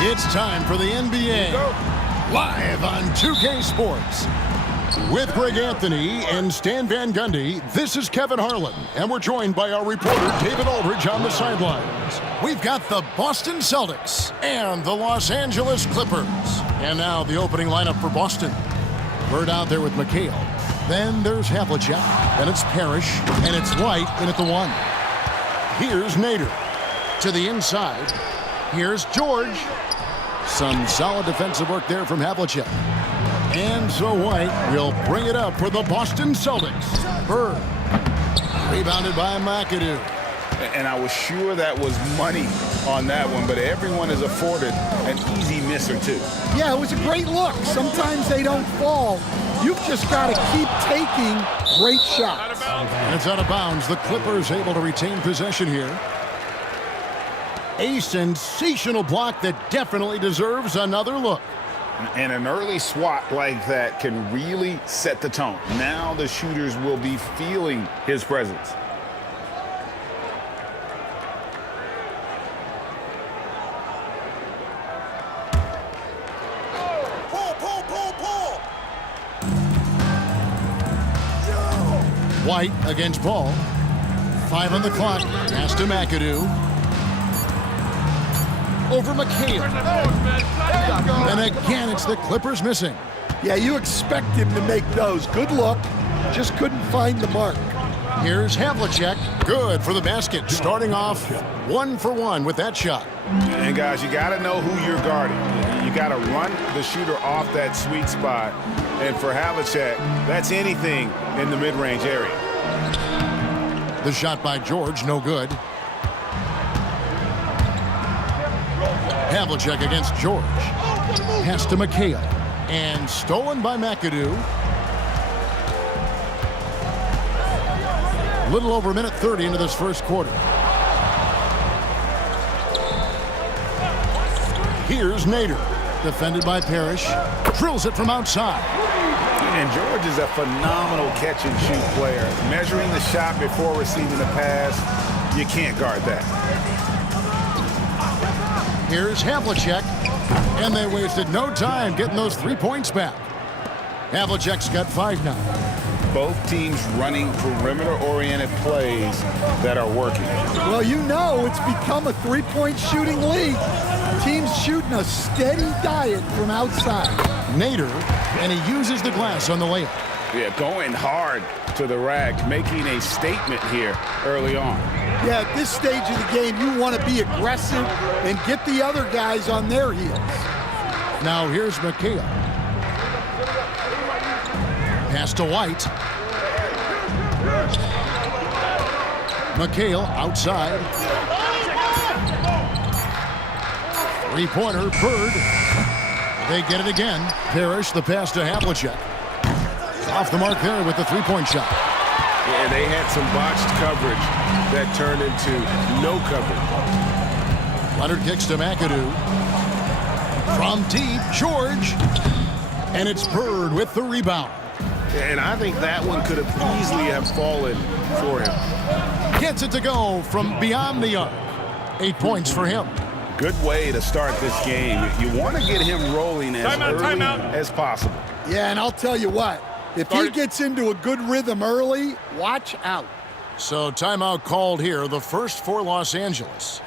It's time for the NBA, live on 2K Sports. With Greg Anthony and Stan Van Gundy, this is Kevin Harlan, and we're joined by our reporter David Aldridge on the sidelines. We've got the Boston Celtics and the Los Angeles Clippers. And now the opening lineup for Boston. Bird out there with McHale. Then there's Havlicek, then it's Parrish, and it's White in at the 1. Here's Nader. To the inside, here's George. Some solid defensive work there from Havlicek. And so White will bring it up for the Boston Celtics. Bird. Rebounded by McAdoo. And I was sure that was money on that one, but everyone is afforded an easy miss or two. Yeah, it was a great look. Sometimes they don't fall. You've just got to keep taking great shots. And it's out of bounds. The Clippers able to retain possession here. A sensational block that definitely deserves another look. And an early swat like that can really set the tone. Now the shooters will be feeling his presence. White against Paul. 5 on the clock. Pass to McAdoo. Over McHale. And again, it's the Clippers missing. Yeah, you expect him to make those. Good look. Just couldn't find the mark. Here's Havlicek. Good for the basket. Starting off 1 for 1 with that shot. And guys, you got to know who you're guarding. You got to run the shooter off that sweet spot. And for Havlicek, that's anything in the mid-range area. The shot by George, no good. Havlicek against George. Pass to McHale. And stolen by McAdoo. Little over a minute 30 into this first quarter. Here's Nader. Defended by Parrish. Drills it from outside. And George is a phenomenal catch-and-shoot player. Measuring the shot before receiving the pass, you can't guard that. Here's Havlicek. And they wasted no time getting those 3 points back. Havlicek's got 5 now. Both teams running perimeter-oriented plays that are working. Well, you know it's become a three-point shooting league. Teams shooting a steady diet from outside. Nader, and he uses the glass on the layup. Yeah, going hard to the rack, making a statement here early on. Yeah, at this stage of the game, you want to be aggressive and get the other guys on their heels. Now here's McHale. Pass to White. McHale outside. Three-pointer, Bird. They get it again. Parrish, the pass to Havlicek. Off the mark there with the three-point shot. Yeah, they had some botched coverage that turned into no coverage. Leonard kicks to McAdoo. From deep, George. And it's Bird with the rebound. And I think that one could have easily have fallen for him. Gets it to go from beyond the arc. 8 points for him. Good way to start this game. You want to get him rolling as early as possible. Yeah, and I'll tell you what, if he gets into a good rhythm early, watch out. So timeout called here, the first for Los Angeles.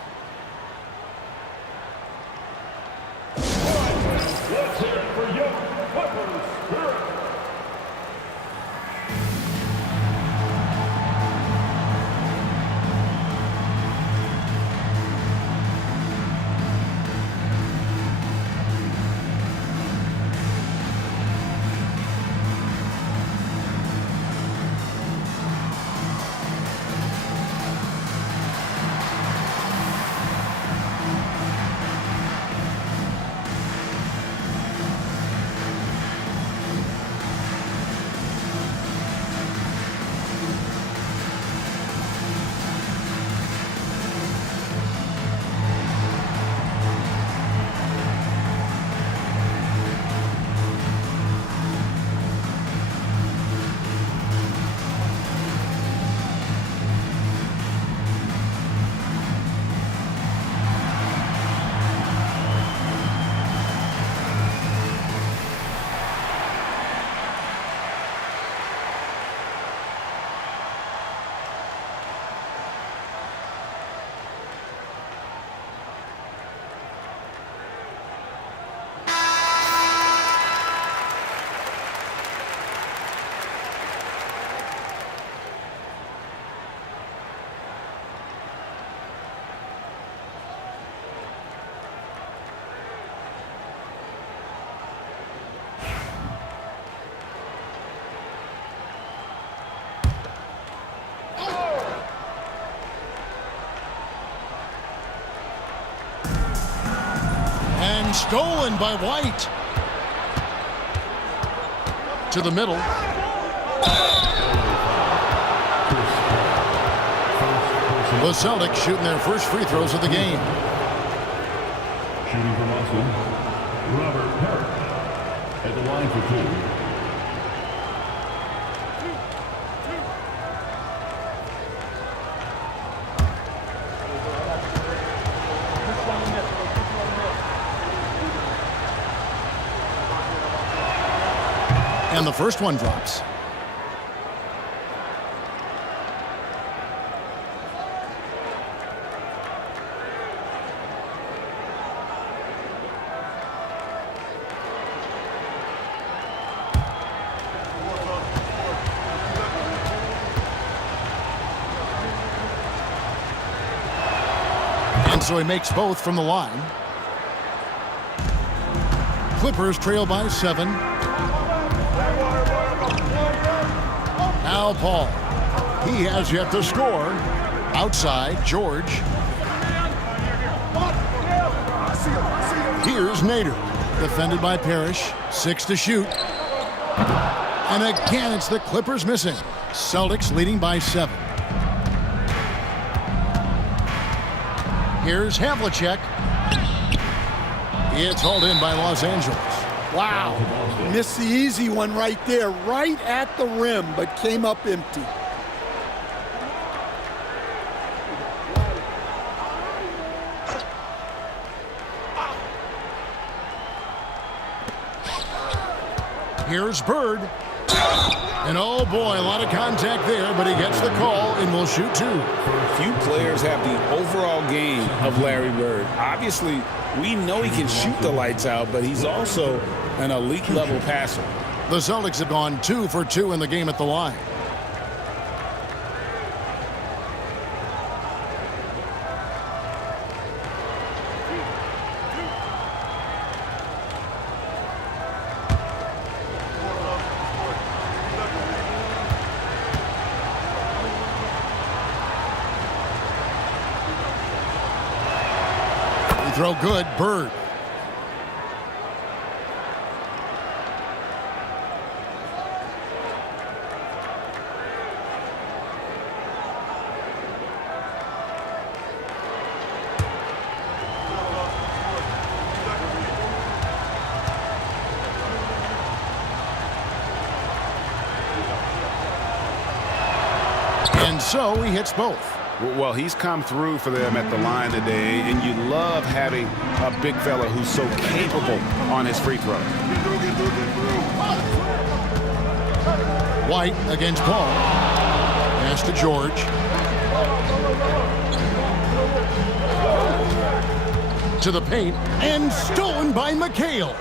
And stolen by White. To the middle. The Celtics shooting their first free throws of the game. Shooting from Austin, Robert Parrish at the line for 2. And the first one drops. And so he makes both from the line. Clippers trail by 7. Now Paul. He has yet to score. Outside, George. Here's Nader. Defended by Parrish. 6 to shoot. And again, it's the Clippers missing. Celtics leading by 7. Here's Havlicek. It's hauled in by Los Angeles. Wow. Missed the easy one right there, right at the rim, but came up empty. Here's Bird. And oh boy, a lot of contact there, but he gets the call and will shoot 2. Few players have the overall game of Larry Bird. Obviously, we know he can shoot the lights out, but he's also an elite level passer. The Celtics have gone 2 for 2 in the game at the line. Throw good, Bird. And so he hits both. Well, he's come through for them at the line today, and you love having a big fella who's so capable on his free throw. White against Paul. Pass to George. To the paint, and stolen by McHale.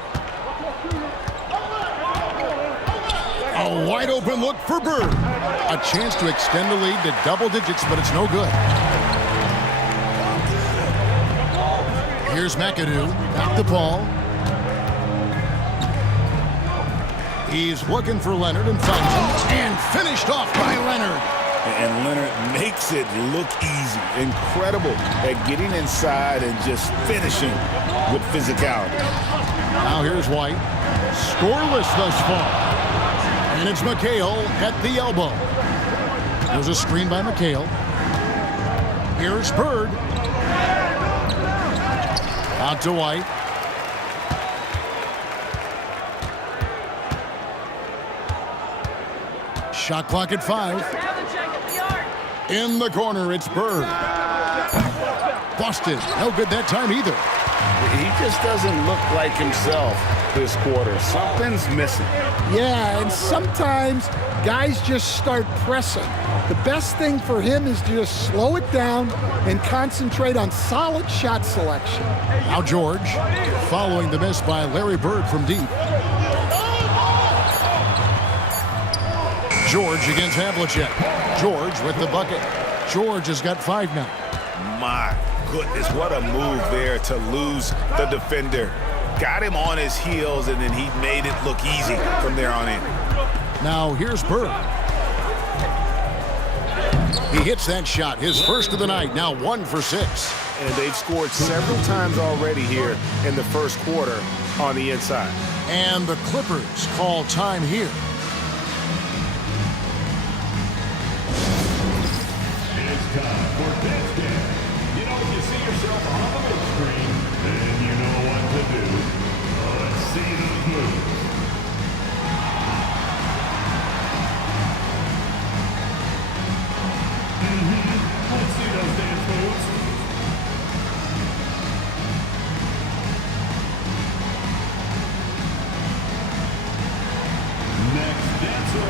A wide open look for Bird. A chance to extend the lead to double digits, but it's no good. Here's McAdoo. Back to Paul. He's looking for Leonard and finds him. And finished off by Leonard. And Leonard makes it look easy. Incredible at getting inside and just finishing with physicality. Now here's White. Scoreless thus far. And it's McHale at the elbow. There's a screen by McHale. Here's Bird. Out to White. Shot clock at 5. In the corner, it's Bird. Busted. No good that time either. He just doesn't look like himself this quarter. Something's missing. Yeah, and sometimes guys just start pressing. The best thing for him is to just slow it down and concentrate on solid shot selection. Now George, following the miss by Larry Bird from deep. George against Havlicek. George with the bucket. George has got 5 now. My goodness, what a move there to lose the defender. Got him on his heels, and then he made it look easy from there on in. Now here's Bird. He hits that shot, his first of the night, now 1 for 6. and they've scored several times already here in the first quarter on the inside. And the Clippers call time here. It's time for this game. You know, you see yourself on the big screen, and you know what to do. Let's see those moves. Let's see those dance moves. Next dancer.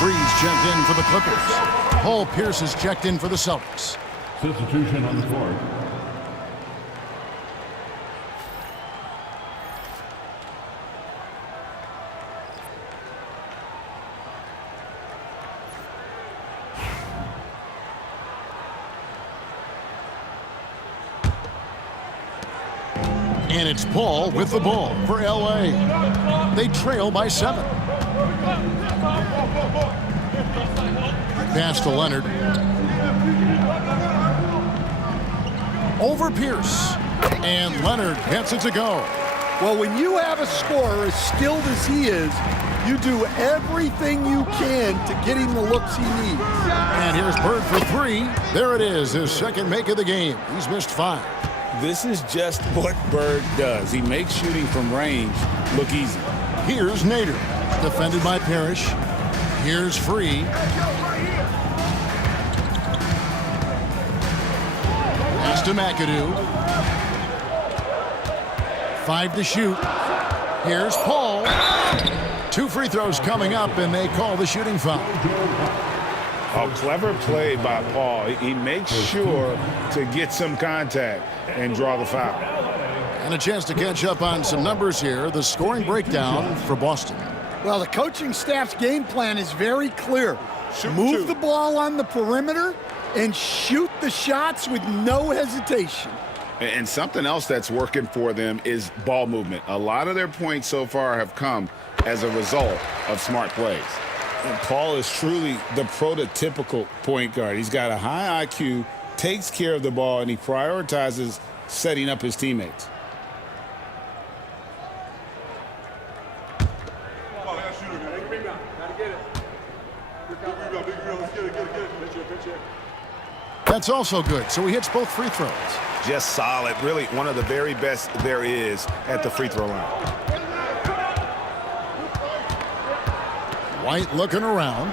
Freeze checked in for the Clippers. Paul Pierce is checked in for the Celtics. Substitution on the court. And it's Paul with the ball for LA. They trail by 7. Pass to Leonard. Over Pierce. And Leonard gets it to go. Well, when you have a scorer as skilled as he is, you do everything you can to get him the looks he needs. And here's Bird for 3. There it is, his second make of the game. He's missed 5. This is just what Bird does. He makes shooting from range look easy. Here's Nader, defended by Parrish. Here's Free. Pass to McAdoo. 5 to shoot. Here's Paul. 2 free throws coming up, and they call the shooting foul. A clever play by Paul. He makes sure to get some contact and draw the foul. And a chance to catch up on some numbers here. The scoring breakdown for Boston. Well, the coaching staff's game plan is very clear. Move the ball on the perimeter and shoot the shots with no hesitation. And something else that's working for them is ball movement. A lot of their points so far have come as a result of smart plays. And Paul is truly the prototypical point guard. He's got a high IQ, takes care of the ball, and he prioritizes setting up his teammates. That's also good, so he hits both free throws. Just solid, really one of the very best there is at the free throw line. White looking around.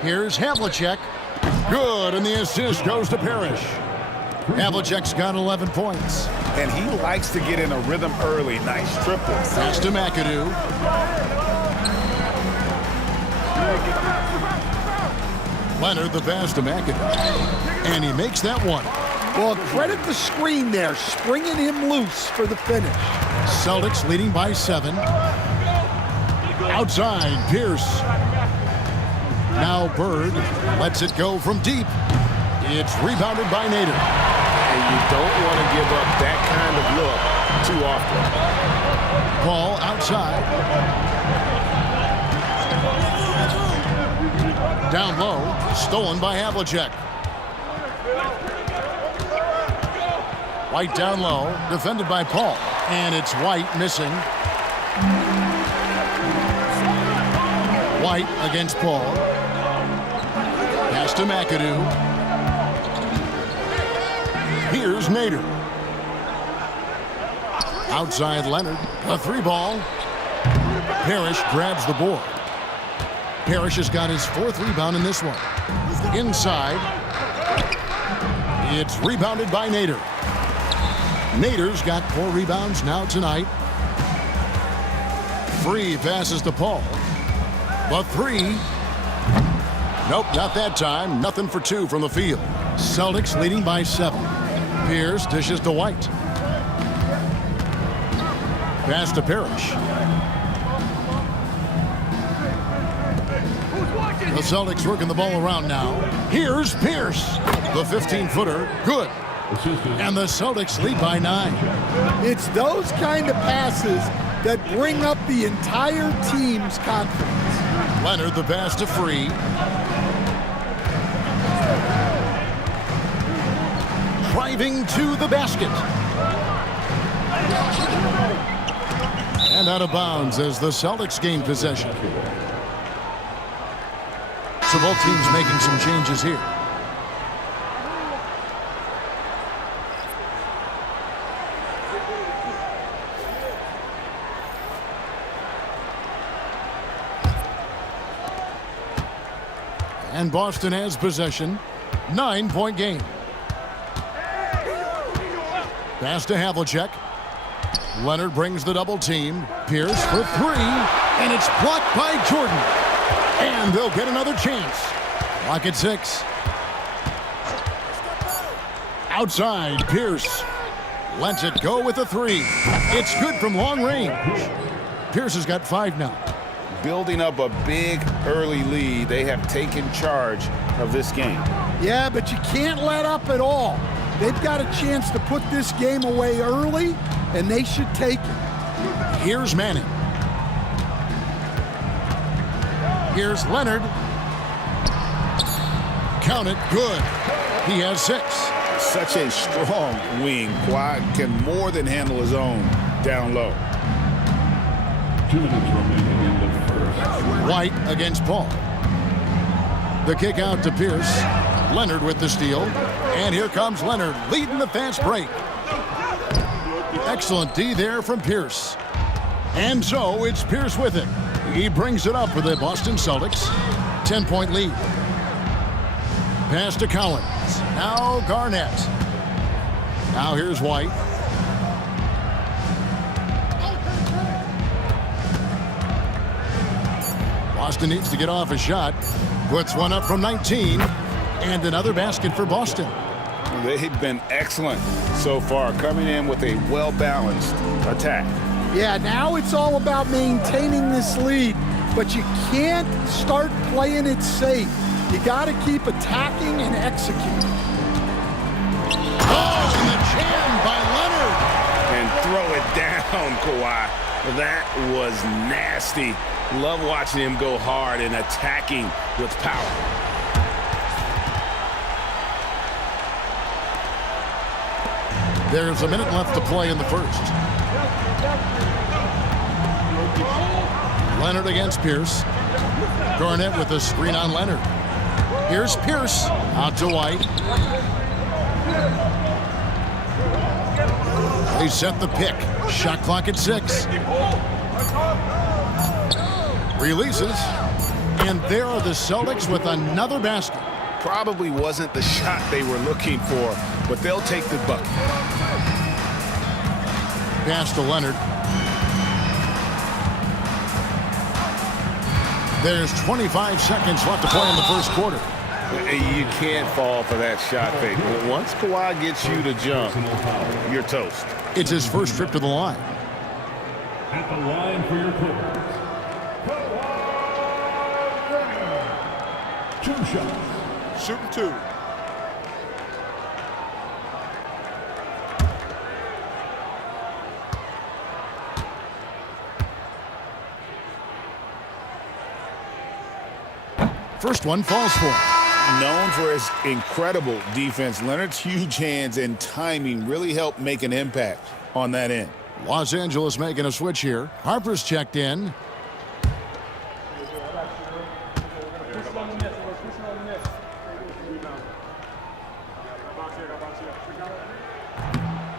Here's Havlicek. Good, and the assist goes to Parrish. Havlicek's got 11 points. And he likes to get in a rhythm early. Nice triple. Pass to McAdoo. Leonard the pass to McAdoo. And he makes that one. Well, credit the screen there, springing him loose for the finish. Celtics leading by 7. Outside, Pierce. Now Bird lets it go from deep. It's rebounded by Nader. And you don't want to give up that kind of look too often. Ball outside. Down low, stolen by Havlicek. White down low, defended by Paul. And it's White missing. White against Paul. Pass to McAdoo. Here's Nader. Outside Leonard. A 3 ball. Parrish grabs the board. Parrish has got his 4th rebound in this one. Inside. It's rebounded by Nader. Nader's got 4 rebounds now tonight. Free passes to Paul. The 3. Nope, not that time. Nothing for 2 from the field. Celtics leading by 7. Pierce dishes to White. Pass to Parrish. The Celtics working the ball around now. Here's Pierce. The 15-footer. Good. And the Celtics lead by 9. It's those kind of passes that bring up the entire team's confidence. Leonard the pass to Free. Driving to the basket. And out of bounds as the Celtics gain possession. So both teams making some changes here. And Boston has possession. 9-point game. Pass to Havlicek. Leonard brings the double team. Pierce for 3. And it's blocked by Jordan. And they'll get another chance. Clock at 6. Outside, Pierce. Lets it go with a 3. It's good from long range. Pierce has got 5 now. Building up a big early lead. They have taken charge of this game. Yeah, but you can't let up at all. They've got a chance to put this game away early, and they should take it. Here's Manning. Here's Leonard. Count it. Good. He has 6. Such a strong wing. Kawhi can more than handle his own down low. 2 minutes remaining in the first. White against Paul. The kick out to Pierce. Leonard with the steal. And here comes Leonard leading the fast break. Excellent D there from Pierce. And so it's Pierce with it. He brings it up for the Boston Celtics. 10-point lead. Pass to Collins. Now Garnett. Now here's White. Boston needs to get off a shot. Puts one up from 19. And another basket for Boston. They've been excellent so far, coming in with a well-balanced attack. Yeah, now it's all about maintaining this lead, but you can't start playing it safe. You got to keep attacking and executing. Oh, and the jam by Leonard. And throw it down, Kawhi. That was nasty. Love watching him go hard and attacking with power. There's a minute left to play in the first. Leonard against Pierce. Garnett with a screen on Leonard. Here's Pierce. Out to White. They set the pick. Shot clock at 6. Releases. And there are the Celtics with another basket. Probably wasn't the shot they were looking for, but they'll take the bucket. Pass to Leonard. There's 25 seconds left to play in the first quarter. You can't fall for that shot fake. Once Kawhi gets you to jump, you're toast. It's his first trip to the line. At the line for your Clippers. 2 shots. Shooting 2. First one falls for him. Known for his incredible defense, Leonard's huge hands and timing really helped make an impact on that end. Los Angeles making a switch here. Harper's checked in.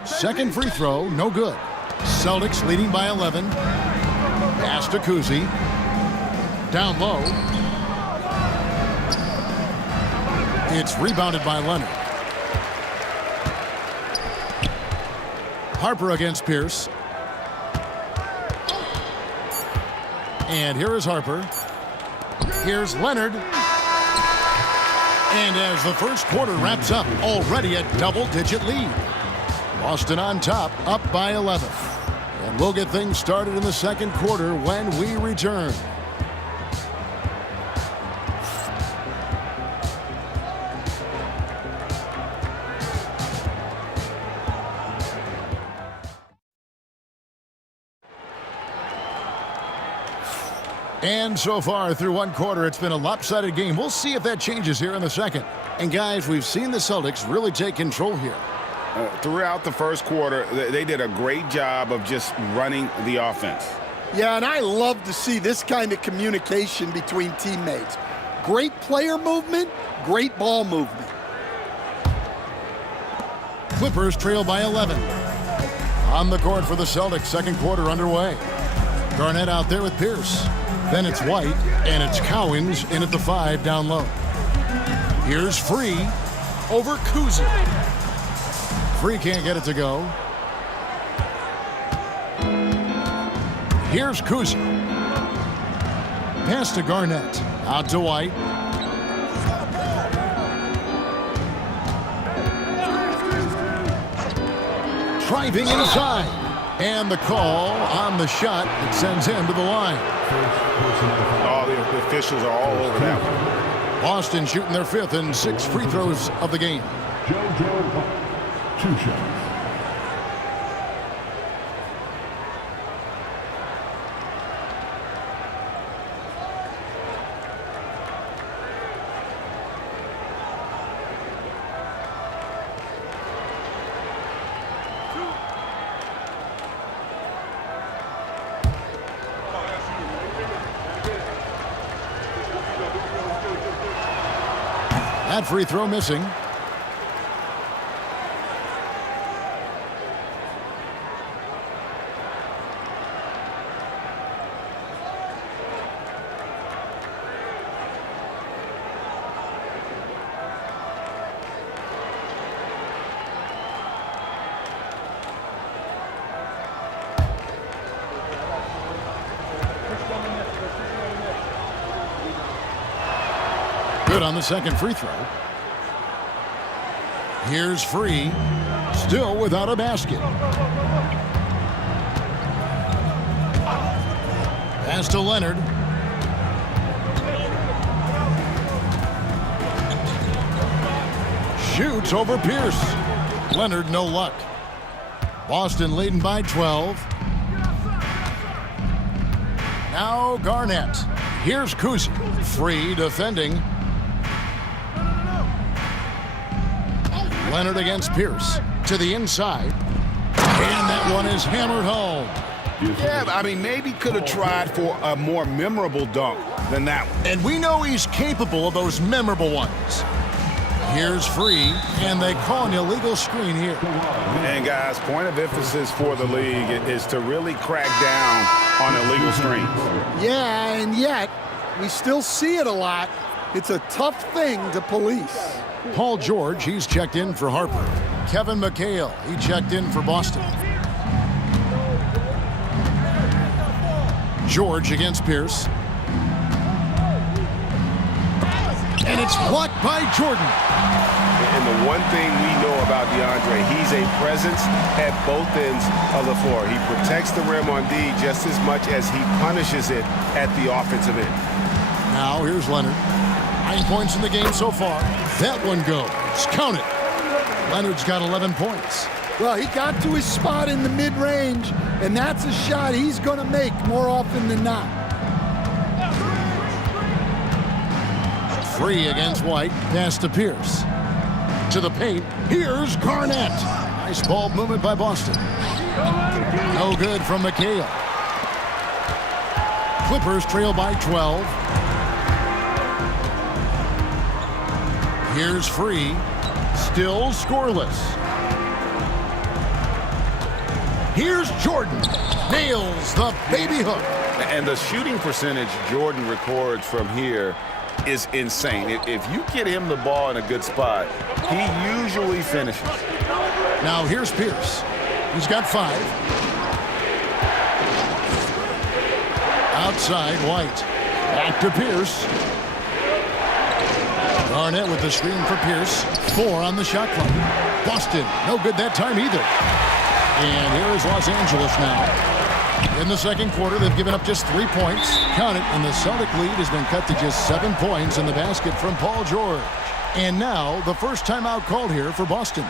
Second free throw, no good. Celtics leading by 11. Pass to Kuzi. Down low. It's rebounded by Leonard. Harper against Pierce. And here is Harper. Here's Leonard. And as the first quarter wraps up, already a double-digit lead. Boston on top, up by 11. And we'll get things started in the second quarter when we return. And so far through one quarter, it's been a lopsided game. We'll see if that changes here in the second. And guys, we've seen the Celtics really take control here. Throughout the first quarter, they did a great job of just running the offense. Yeah, and I love to see this kind of communication between teammates. Great player movement, great ball movement. Clippers trail by 11. On the court for the Celtics, second quarter underway. Garnett out there with Pierce. Then it's White, and it's Cowens in at the 5 down low. Here's Free over Kuzi. Free can't get it to go. Here's Kuzi. Pass to Garnett. Out to White. Driving inside. And the call on the shot that sends him to the line. Oh, the officials are all over that one. Boston shooting their 5th and 6th free throws of the game. JoJo, 2 shots. That free throw missing. Good on the second free throw. Here's Free, still without a basket. Pass to Leonard. Shoots over Pierce. Leonard, no luck. Boston leading by 12. Now Garnett. Here's Kuzi. Free defending. Leonard against Pierce. To the inside. And that one is hammered home. Yeah, I mean, maybe could have tried for a more memorable dunk than that one. And we know he's capable of those memorable ones. Here's Free, and they call an illegal screen here. And guys, point of emphasis for the league is to really crack down on illegal screens. Yeah, and yet we still see it a lot. It's a tough thing to police. Paul George, he's checked in for Harper. Kevin McHale, he checked in for Boston. George against Pierce. And it's blocked by Jordan. And the one thing we know about DeAndre, he's a presence at both ends of the floor. He protects the rim on D just as much as he punishes it at the offensive end. Now here's Leonard. 9 points in the game so far. That one goes. Count it. Leonard's got 11 points. Well, he got to his spot in the mid-range, and that's a shot he's going to make more often than not. Free against White. Pass to Pierce. To the paint. Here's Garnett. Nice ball movement by Boston. No good from McHale. Clippers trail by 12. Here's Free. Still scoreless. Here's Jordan. Nails the baby hook. And the shooting percentage Jordan records from here is insane. If you get him the ball in a good spot, he usually finishes. Now here's Pierce. He's got 5. Outside, White. Back to Pierce. Garnett with the screen for Pierce. 4 on the shot clock. Boston, no good that time either. And here is Los Angeles now. In the second quarter, they've given up just 3 points. Count it, and the Celtic lead has been cut to just 7 points in the basket from Paul George. And now, the first timeout called here for Boston.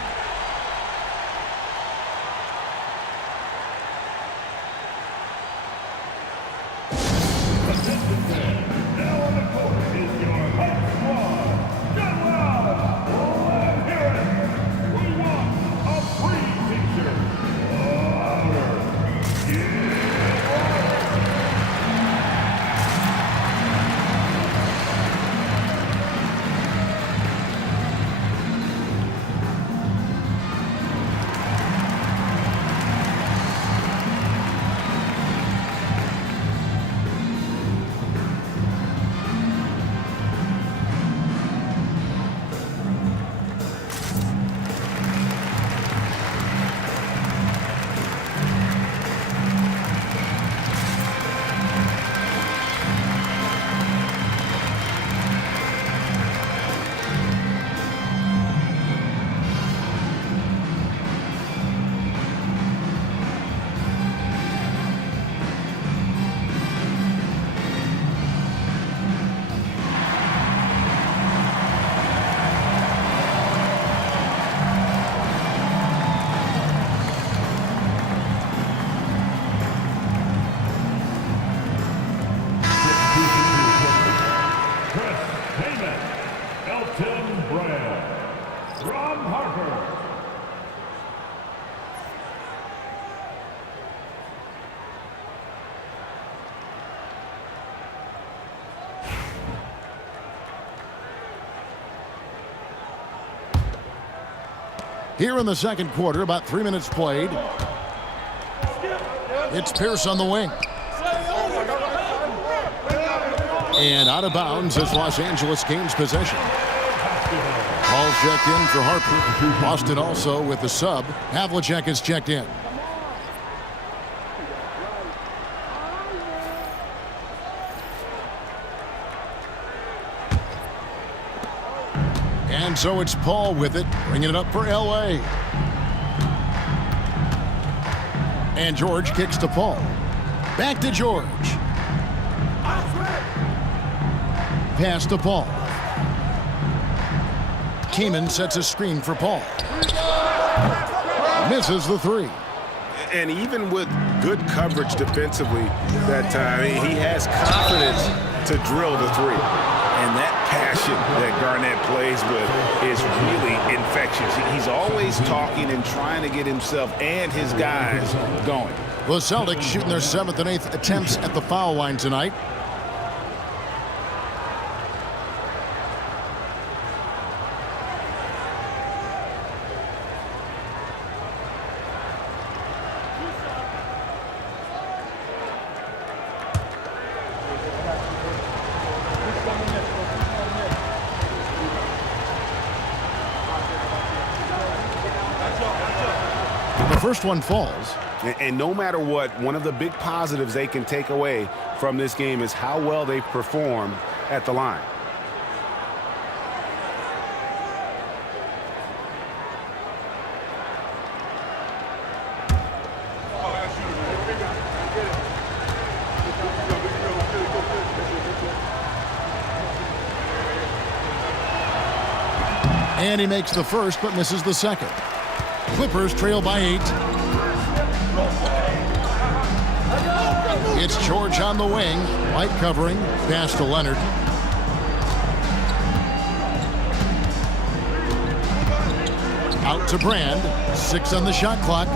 Here in the second quarter, about 3 minutes played. It's Pierce on the wing. And out of bounds as Los Angeles gains possession. Paul checked in for Harper. Boston also with the sub. Havlicek is checked in. And so it's Paul with it, bringing it up for L.A. And George kicks to Paul. Back to George. Pass to Paul. Keenan sets a screen for Paul. Misses the 3. And even with good coverage defensively that time, he has confidence to drill the 3. And that passion that Garnett plays with is really infectious. He's always talking and trying to get himself and his guys going. The Celtics shooting their 7th and 8th attempts at the foul line tonight. First one falls. And no matter what, one of the big positives they can take away from this game is how well they perform at the line. And he makes the first but misses the second. Clippers trail by 8. It's George on the wing. White covering. Pass to Leonard. Out to Brand. 6 on the shot clock.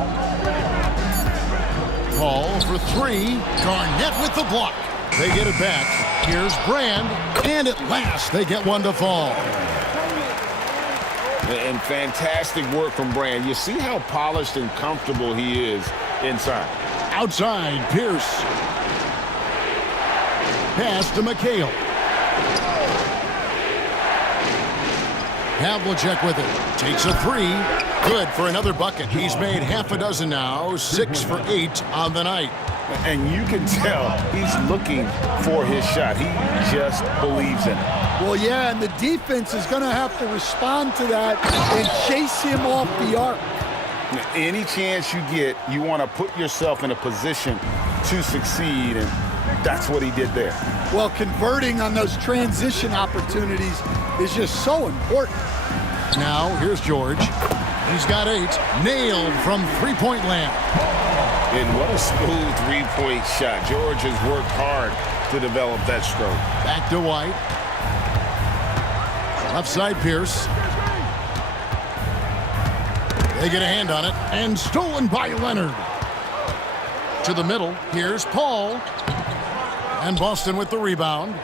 Paul for 3. Garnett with the block. They get it back. Here's Brand. And at last they get one to fall. And fantastic work from Brand. You see how polished and comfortable he is inside. Outside, Pierce. Pass to McHale. Havlicek with it. Takes a three. Good for another bucket. He's made half a dozen now. 6 for 8 on the night. And you can tell he's looking for his shot. He just believes in it. Well, yeah, and the defense is going to have to respond to that and chase him off the arc. Any chance you get, you want to put yourself in a position to succeed, and that's what he did there. Well, converting on those transition opportunities is just so important. Now, here's George. He's got 8. Nailed from three-point land. And what a smooth three-point shot. George has worked hard to develop that stroke. Back to White. Left side, Pierce. They get a hand on it, and stolen by Leonard. To the middle, here's Paul. And Boston with the rebound.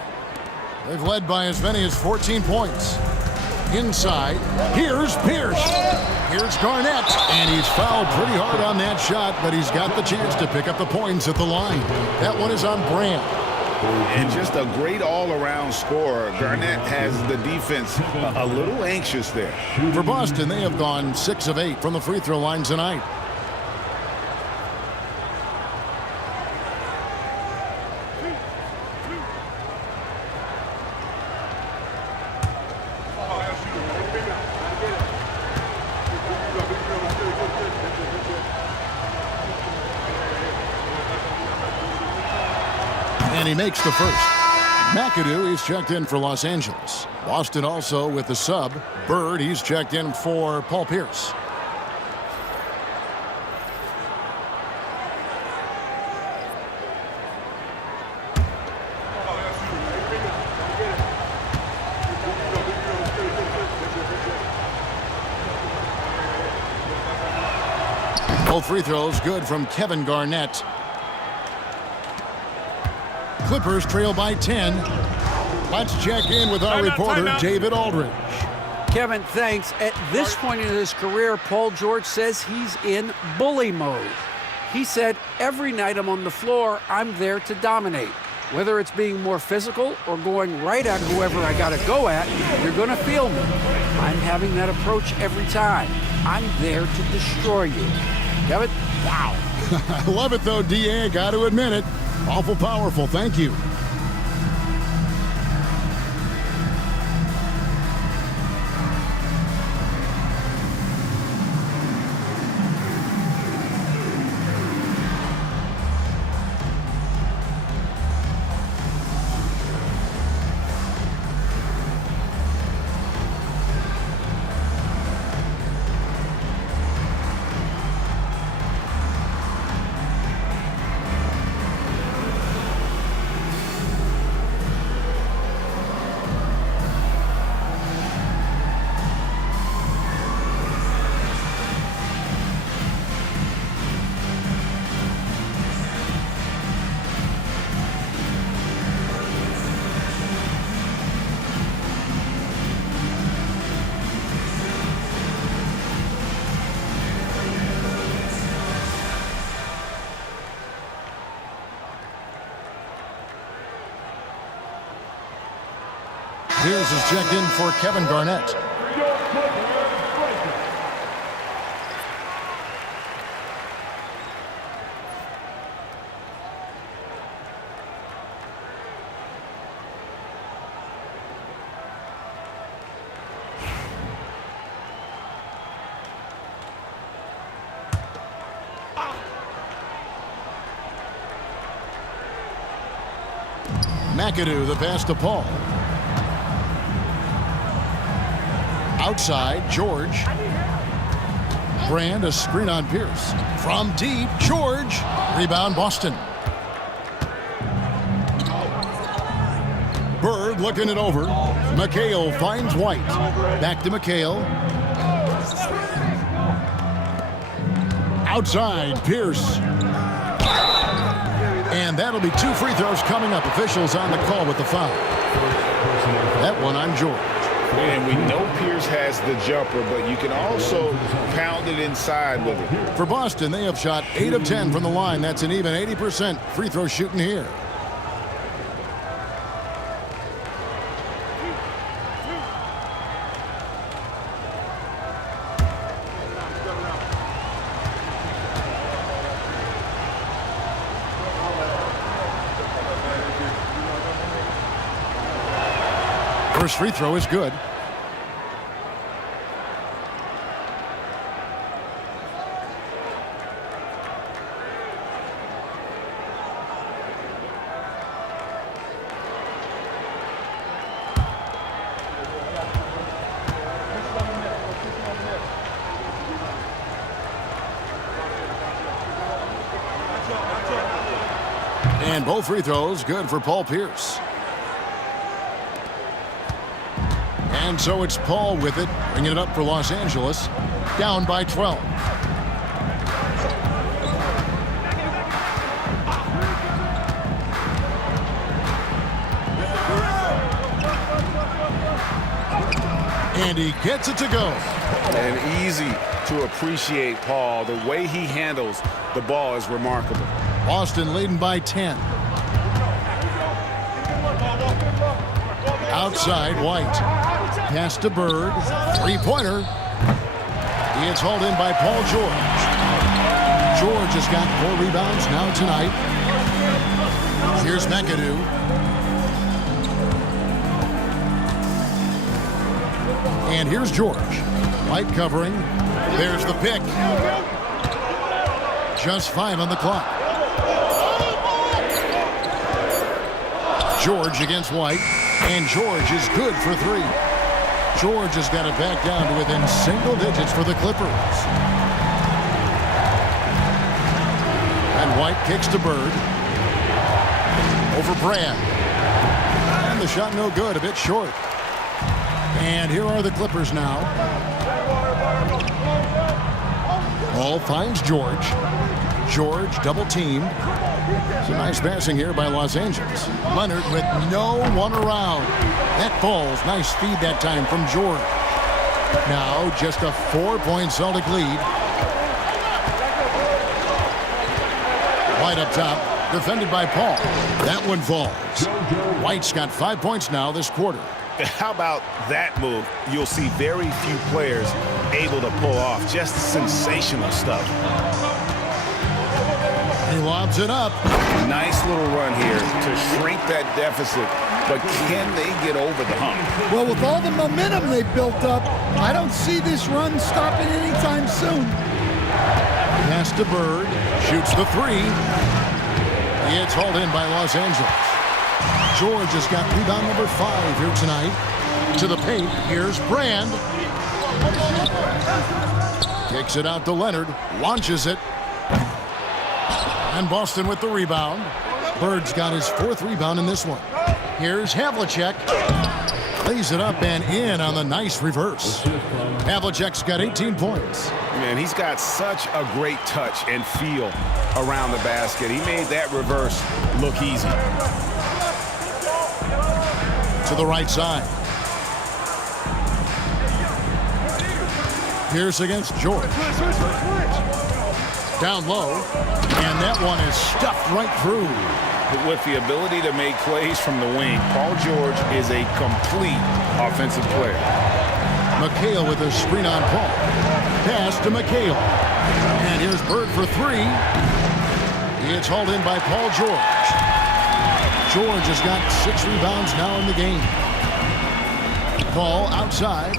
They've led by as many as 14 points. Inside, here's Pierce. Here's Garnett, and he's fouled pretty hard on that shot, but he's got the chance to pick up the points at the line. That one is on brand. And just a great all-around scorer. Garnett has the defense a little anxious there. For Boston, they have gone 6 of 8 from the free throw line tonight. And he makes the first. McAdoo is checked in for Los Angeles. Boston also with the sub. Bird, he's checked in for Paul Pierce. Both free throws good from Kevin Garnett. Clippers trail by 10. Let's check in with our reporter, David Aldridge. Kevin, thanks. At this point in his career, Paul George says he's in bully mode. He said, every night I'm on the floor, I'm there to dominate. Whether it's being more physical or going right at whoever I got to go at, you're going to feel me. I'm having that approach every time. I'm there to destroy you. Kevin, wow. I love it, though, D.A. Got to admit it. Awful powerful. Thank you. Pierce is checked in for Kevin Garnett. McAdoo, the pass to Paul. Outside, George. Brand, a screen on Pierce. From deep, George. Rebound, Boston. Bird looking it over. McHale finds White. Back to McHale. Outside, Pierce. And that'll be 2 free throws coming up. Officials on the call with the foul. That one on George. And we know Pierce has the jumper, but you can also pound it inside with it. For Boston, they have shot 8 of 10 from the line. That's an even 80% free throw shooting here. First free throw is good. And both free throws good for Paul Pierce. And so it's Paul with it, bringing it up for Los Angeles, down by 12. And he gets it to go. And easy to appreciate Paul. The way he handles the ball is remarkable. Boston leading by 10. Outside, White. Pass to Bird. Three-pointer. He is hauled in by Paul George. George has got 4 rebounds now tonight. Here's McAdoo. And here's George. White covering. There's the pick. Just 5 on the clock. George against White, and George is good for 3. George has got it back down to within single digits for the Clippers. And White kicks to Bird. Over Brand. And the shot no good, a bit short. And here are the Clippers now. Ball finds George. George double teamed. It's a nice passing here by Los Angeles. Leonard with no one around. That falls. Nice feed that time from George. Now just a 4-point Celtic lead. White up top. Defended by Paul. That one falls. White's got 5 points now this quarter. How about that move? You'll see very few players able to pull off. Just sensational stuff. He lobs it up. Nice little run here to shrink that deficit, but can they get over the hump? Well, with all the momentum they built up, I don't see this run stopping anytime soon. Pass to Bird. Shoots the 3. It's hauled in by Los Angeles. George has got rebound number 5 here tonight. To the paint. Here's Brand. Kicks it out to Leonard. Launches it. And Boston with the rebound. Bird's got his 4th rebound in this one. Here's Havlicek. Lays it up and in on the nice reverse. Havlicek's got 18 points. Man, he's got such a great touch and feel around the basket. He made that reverse look easy. To the right side. Pierce against George. Down low. And that one is stuffed right through. With the ability to make plays from the wing, Paul George is a complete offensive player. McHale with a screen on Paul. Pass to McHale. And here's Bird for 3. It's hauled in by Paul George. George has got 6 rebounds now in the game. Paul outside.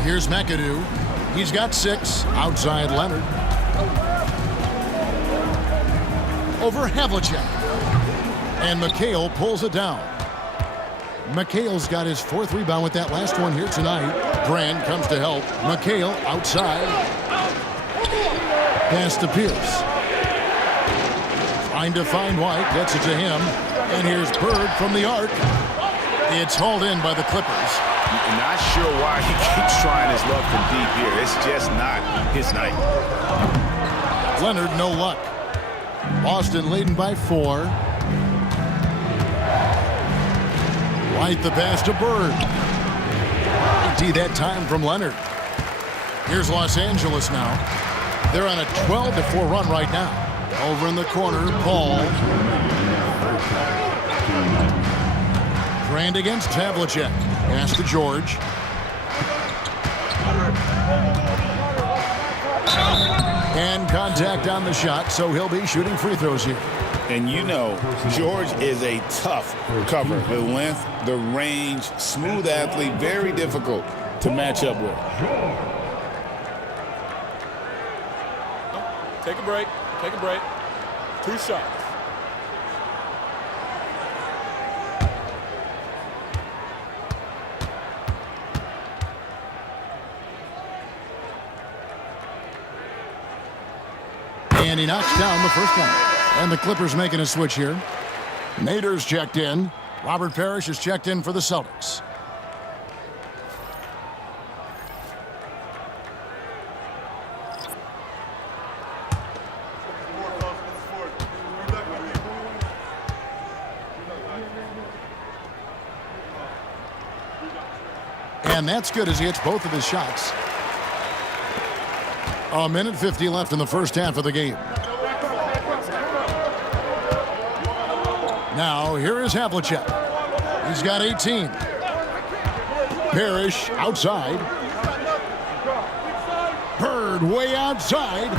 Here's McAdoo. He's got 6. Outside Leonard. Over Havlicek. And McHale pulls it down. McHale's got his 4th rebound with that last one here tonight. Brand comes to help. McHale outside. Pass to Pierce. Trying to find White. Gets it to him. And here's Bird from the arc. It's hauled in by the Clippers. Not sure why he keeps trying his luck from deep here. It's just not his night. Leonard, no luck. Boston leading by 4. White the pass to Bird. ID that time from Leonard. Here's Los Angeles now. They're on a 12-4 run right now. Over in the corner, Paul. Brand against Havlicek. Pass to George. And contact on the shot, so he'll be shooting free throws here. And you know, George is a tough cover. The length, the range, smooth athlete, very difficult to match up with. Take a break. Take a break. 2 shots. And he knocks down the first one. And the Clippers making a switch here. Nader's checked in. Robert Parrish is checked in for the Celtics. And that's good as he hits both of his shots. A minute 50 left in the first half of the game. Now, here is Havlicek. He's got 18. Parrish outside. Bird way outside.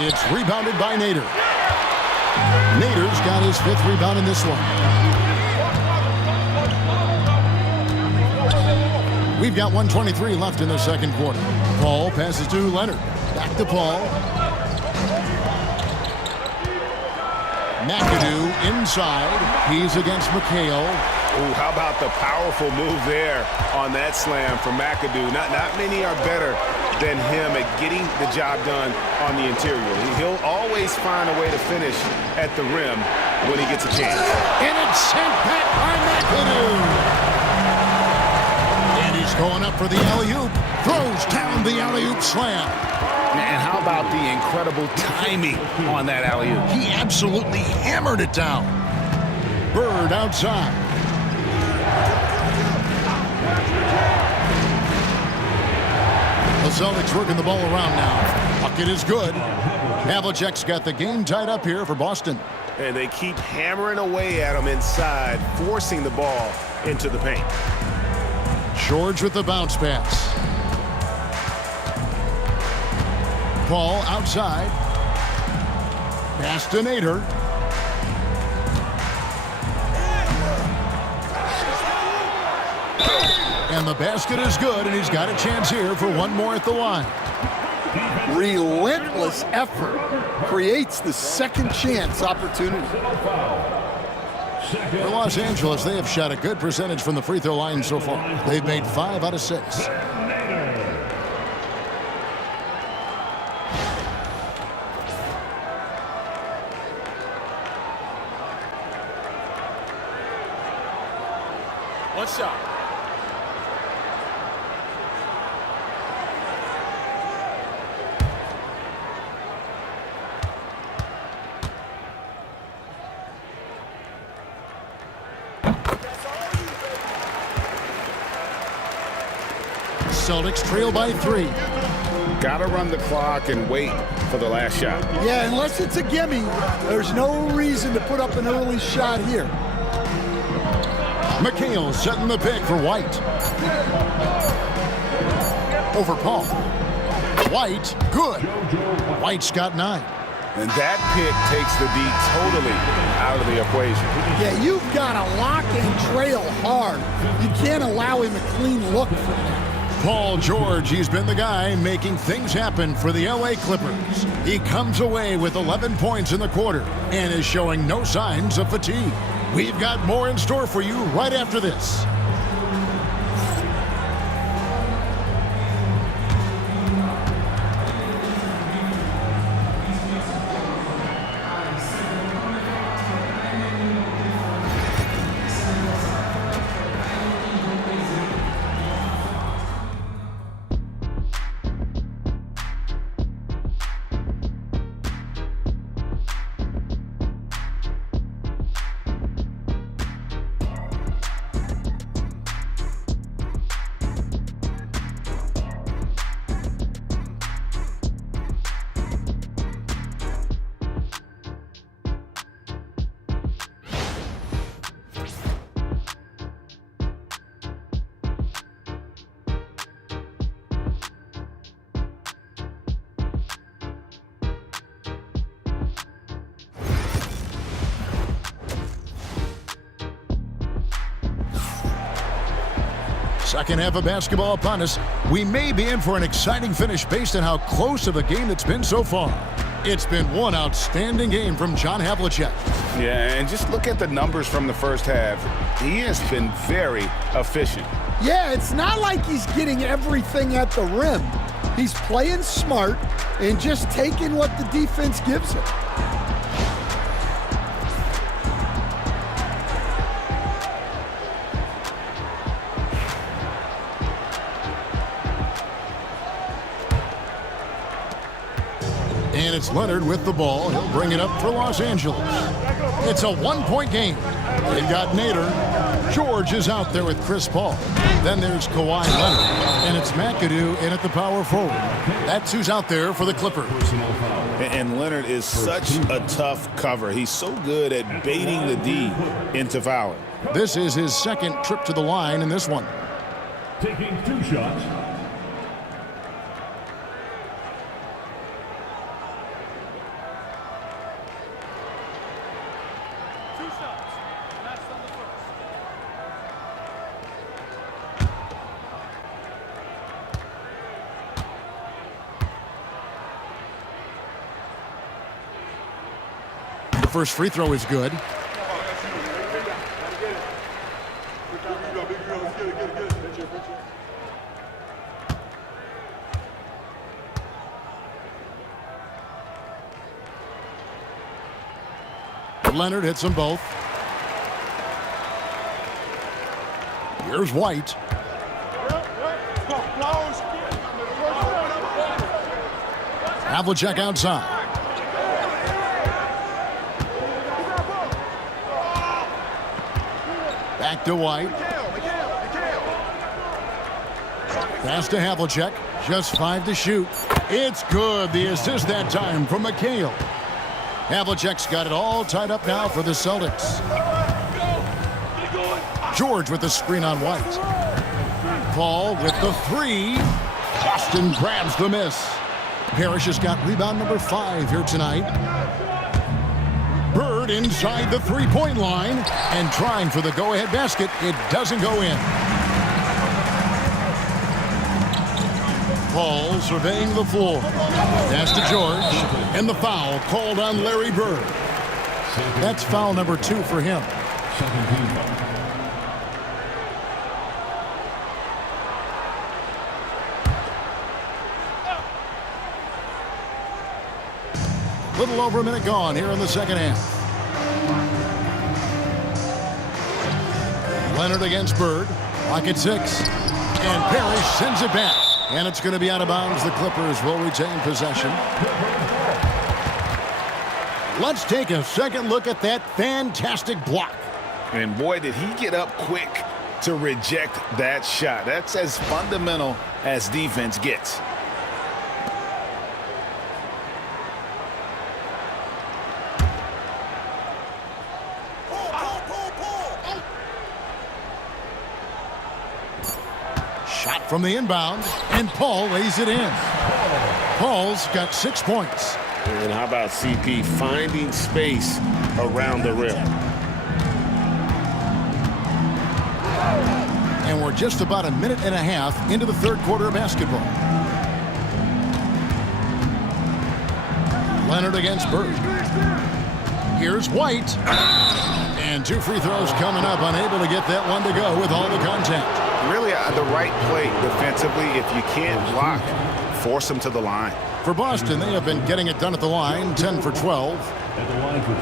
It's rebounded by Nader. Nader's got his 5th rebound in this one. We've got 1:23 left in the second quarter. Paul passes to Leonard. Back to Paul. McAdoo inside. He's against McHale. Ooh, how about the powerful move there on that slam from McAdoo? Not many are better than him at getting the job done on the interior. He'll always find a way to finish at the rim when he gets a chance. And it's sent back by McAdoo. Going up for the alley-oop. Throws down the alley-oop slam. And how about the incredible timing on that alley-oop? He absolutely hammered it down. Bird outside. The Celtics working the ball around now. Bucket is good. Havlicek's got the game tied up here for Boston. And they keep hammering away at him inside, forcing the ball into the paint. George with the bounce pass. Paul outside. Pass to Nader. And the basket is good, and he's got a chance here for one more at the line. Relentless effort creates the second chance opportunity. For Los Angeles, they have shot a good percentage from the free throw line so far. They've made 5 out of 6. One shot. Celtics trail by 3. Got to run the clock and wait for the last shot. Yeah, unless it's a gimme, there's no reason to put up an early shot here. McHale setting the pick for White. Over Paul. White, good. White's got 9. And that pick takes the D totally out of the equation. Yeah, you've got to lock and trail hard. You can't allow him a clean look from that. Paul George, he's been the guy making things happen for the LA Clippers. He comes away with 11 points in the quarter and is showing no signs of fatigue. We've got more in store for you right after this. Second half of basketball upon us. We may be in for an exciting finish based on how close of a game it's been so far. It's been one outstanding game from John Havlicek. Yeah, and just look at the numbers from the first half. He has been very efficient. Yeah, it's not like he's getting everything at the rim. He's playing smart and just taking what the defense gives him. And it's Leonard with the ball. He'll bring it up for Los Angeles. It's a one-point game. They've got Nader. George is out there with Chris Paul. Then there's Kawhi Leonard. And it's McAdoo in at the power forward. That's who's out there for the Clippers. And Leonard is such a tough cover. He's so good at baiting the D into fouling. This is his second trip to the line in this one. Taking 2 shots. The first free throw is good. Leonard hits them both. Here's White. Havlicek outside. Back to White. Pass to Havlicek. Just 5 to shoot. It's good. The assist that time from McHale. Havlicek's got it all tied up now for the Celtics. George with the screen on White. Paul with the 3. Boston grabs the miss. Parrish has got rebound number 5 here tonight. Bird inside the three-point line and trying for the go-ahead basket. It doesn't go in. Paul surveying the floor. Pass to George. And the foul called on Larry Bird. That's foul number 2 for him. Little over a minute gone here in the second half. Leonard against Bird. Clock at 6. And Parrish sends it back. And it's going to be out of bounds. The Clippers will retain possession. Let's take a second look at that fantastic block. And boy, did he get up quick to reject that shot. That's as fundamental as defense gets. Shot from the inbound, and Paul lays it in. Paul's got 6 points. And how about CP finding space around the rim? And we're just about a minute and a half into the third quarter of basketball. Leonard against Bird. Here's White. And 2 free throws coming up, unable to get that one to go with all the contact. Really the right play defensively. If you can't block, force them to the line. For Boston, they have been getting it done at the line, 10 for 12. At the line for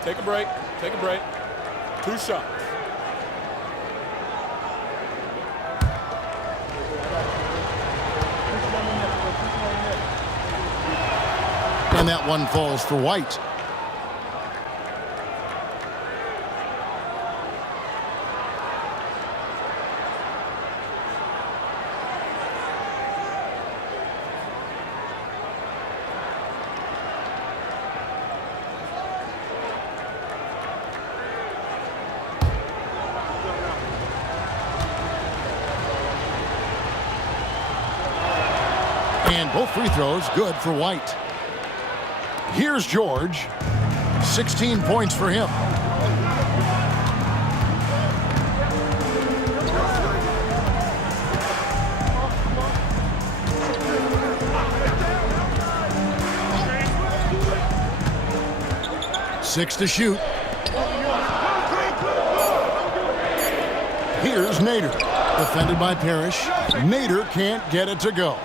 2. Take a break. Take a break. 2 shots. And that one falls for White. And both free throws good for White. Here's George. 16 points for him. Six to shoot. Here's Nader. Defended by Parrish. Nader can't get it to go.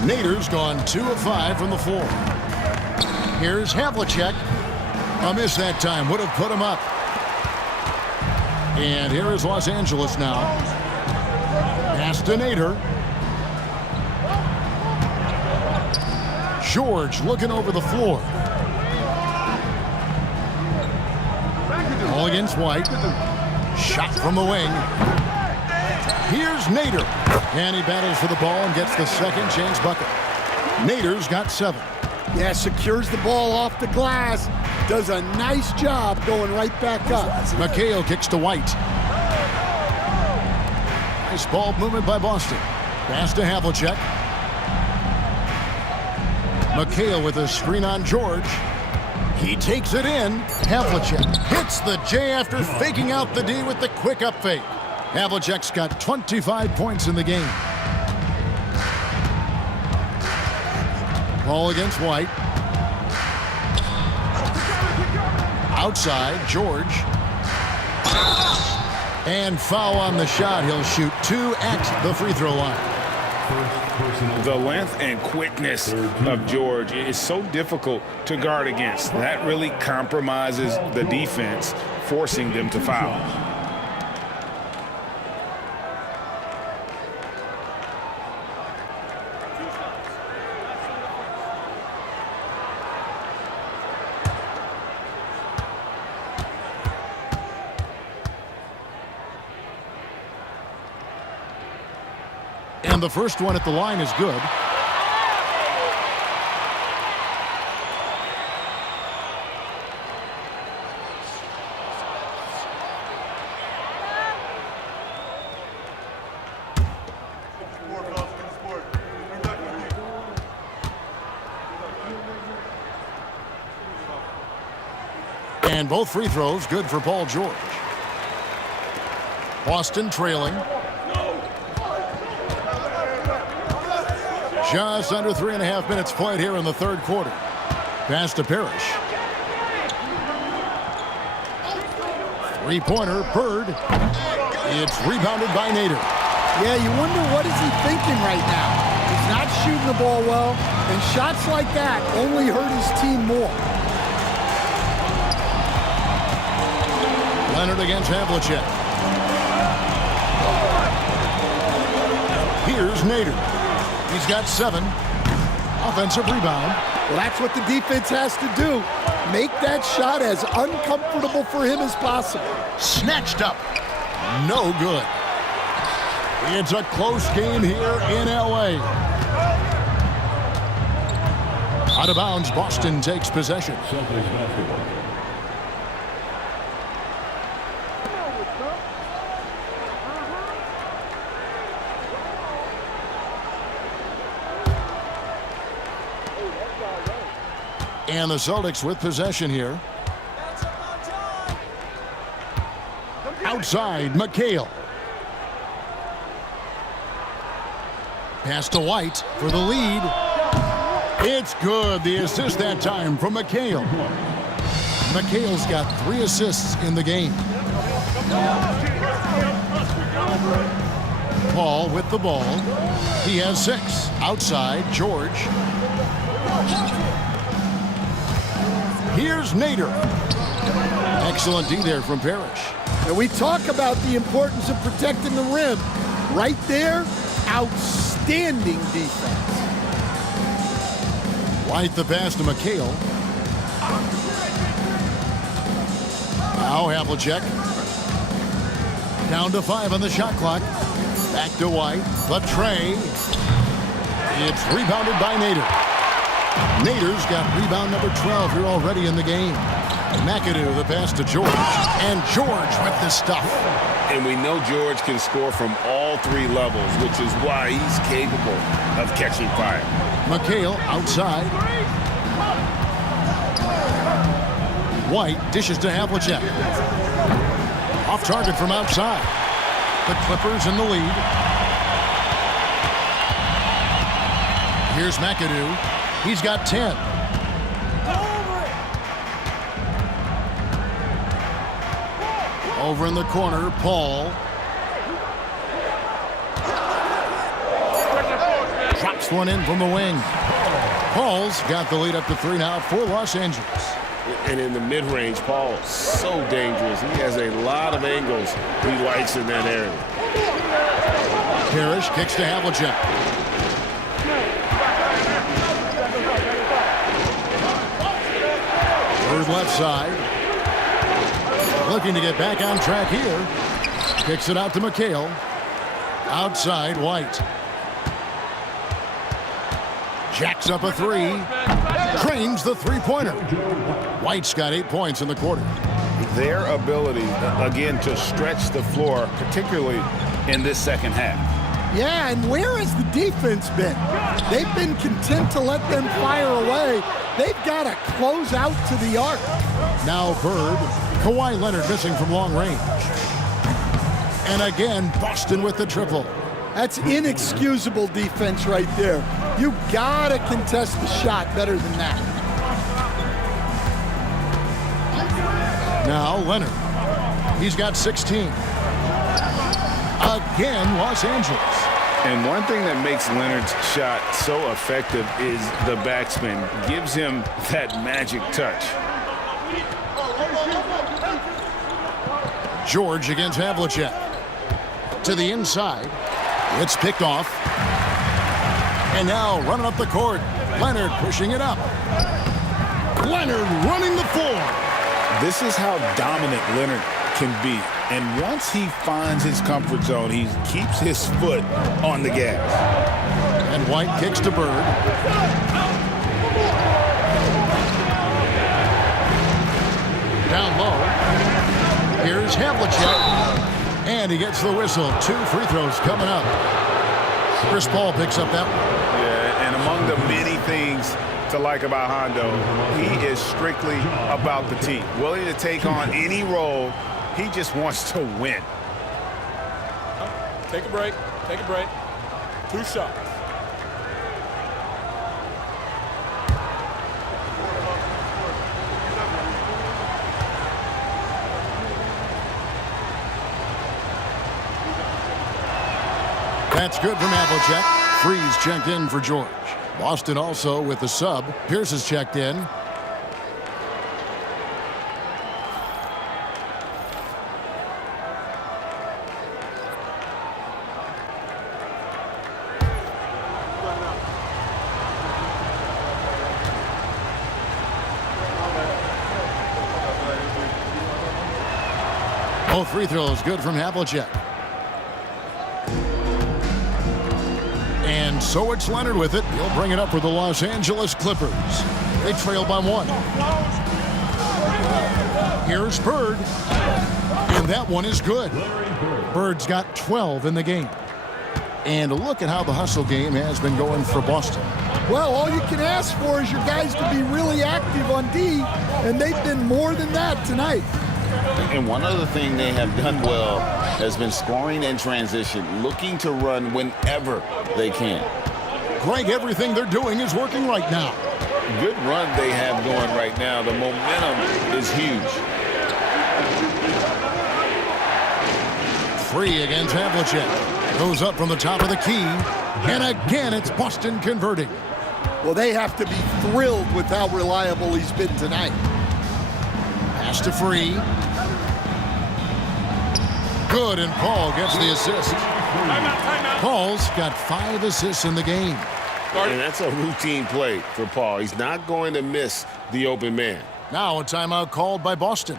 Nader's gone 2 of 5 from the floor. Here's Havlicek. A miss that time. Would have put him up. And here is Los Angeles now. Pass to Nader. George looking over the floor. All against White. Shot from the wing. Here's Nader. And he battles for the ball and gets the second chance bucket. Nader's got 7. Yeah, secures the ball off the glass. Does a nice job going right back up. McHale kicks to White. Nice ball movement by Boston. Pass to Havlicek. McHale with a screen on George. He takes it in. Havlicek hits the J after faking out the D with the quick up fake. Havlicek's got 25 points in the game. Ball against White. Outside, George. And foul on the shot. He'll shoot 2 at the free throw line. The length and quickness of George is so difficult to guard against. That really compromises the defense, forcing them to foul. And the first one at the line is good. And both free throws good for Paul George. Boston trailing. Just under 3.5 minutes played here in the third quarter. Pass to Parrish. Three-pointer, Bird. It's rebounded by Nader. Yeah, you wonder what is he thinking right now. He's not shooting the ball well, and shots like that only hurt his team more. Leonard against Havlicek. Here's Nader. He's got 7. Offensive rebound. Well, that's what the defense has to do. Make that shot as uncomfortable for him as possible. Snatched up. No good. It's a close game here in L.A. Out of bounds, Boston takes possession. Celtics basketball. And the Celtics with possession here. Outside, McHale. Pass to White for the lead. It's good. The assist that time from McHale. McHale's got 3 assists in the game. Paul with the ball. He has 6. Outside, George. Here's Nader. Excellent D there from Parrish. And we talk about the importance of protecting the rim. Right there, outstanding defense. White the pass to McHale. Now Havlicek. Down to 5 on the shot clock. Back to White. The tray. It's rebounded by Nader. Nader's got rebound number 12 here already in the game. McAdoo the pass to George. And George with the stuff. And we know George can score from all three levels, which is why he's capable of catching fire. McHale outside. White dishes to Havlicek. Off target from outside. The Clippers in the lead. Here's McAdoo. He's got 10. Over in the corner, Paul. Drops one in from the wing. Paul's got the lead up to 3 now for Los Angeles. And in the mid-range, Paul, so dangerous. He has a lot of angles he likes in that area. Parrish kicks to Havlicek. Bird left side. Looking to get back on track here. Kicks it out to McHale. Outside, White. Jacks up a 3. Trains the three-pointer. White's got 8 points in the quarter. Their ability, again, to stretch the floor, particularly in this second half. Yeah, and where has the defense been? They've been content to let them fire away. They've got to close out to the arc. Now Bird. Kawhi Leonard missing from long range. And again, Boston with the triple. That's inexcusable defense right there. You got to contest the shot better than that. Now Leonard. He's got 16. Again, Los Angeles. And one thing that makes Leonard's shot so effective is the backspin. Gives him that magic touch. George against Havlicek. To the inside. It's picked off. And now running up the court. Leonard pushing it up. Leonard running the floor. This is how dominant Leonard can be. And once he finds his comfort zone, he keeps his foot on the gas. And White kicks to Bird. Down low. Here's Havlicek. And he gets the whistle. 2 free throws coming up. Chris Paul picks up that one. Yeah, and among the many things to like about Hondo, he is strictly about the team. Willing to take on any role. He just wants to win. Take a break. Take a break. 2 shots. That's good from Havlicek. Freeze checked in for George. Boston also with the sub. Pierce is checked in. Both free throws good from Havlicek. And so it's Leonard with it. He'll bring it up for the Los Angeles Clippers. They trail by 1. Here's Bird. And that one is good. Bird's got 12 in the game. And look at how the hustle game has been going for Boston. Well, all you can ask for is your guys to be really active on D, and they've been more than that tonight. And one other thing they have done well has been scoring in transition, looking to run whenever they can. Greg, everything they're doing is working right now. Good run they have going right now. The momentum is huge. Free against Havlicek. Goes up from the top of the key. And again, it's Boston converting. Well, they have to be thrilled with how reliable he's been tonight. Pass to Free. Good, and Paul gets the assist. Paul's got 5 assists in the game. And that's a routine play for Paul. He's not going to miss the open man. Now a timeout called by Boston.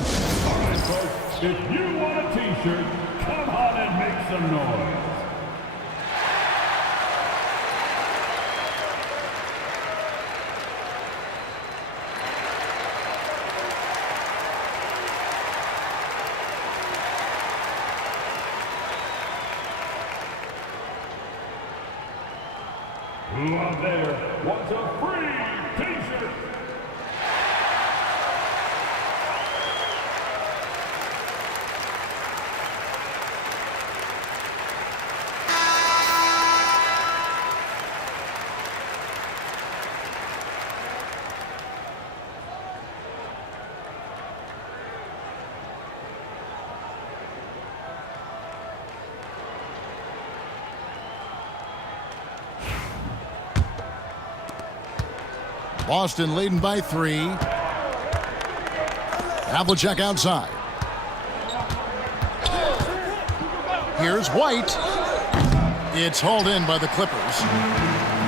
All right, folks, if you want a T-shirt, come on and make some noise. Who out there wants a free t-shirt? Boston leading by 3. Havlicek outside. Here's White. It's hauled in by the Clippers.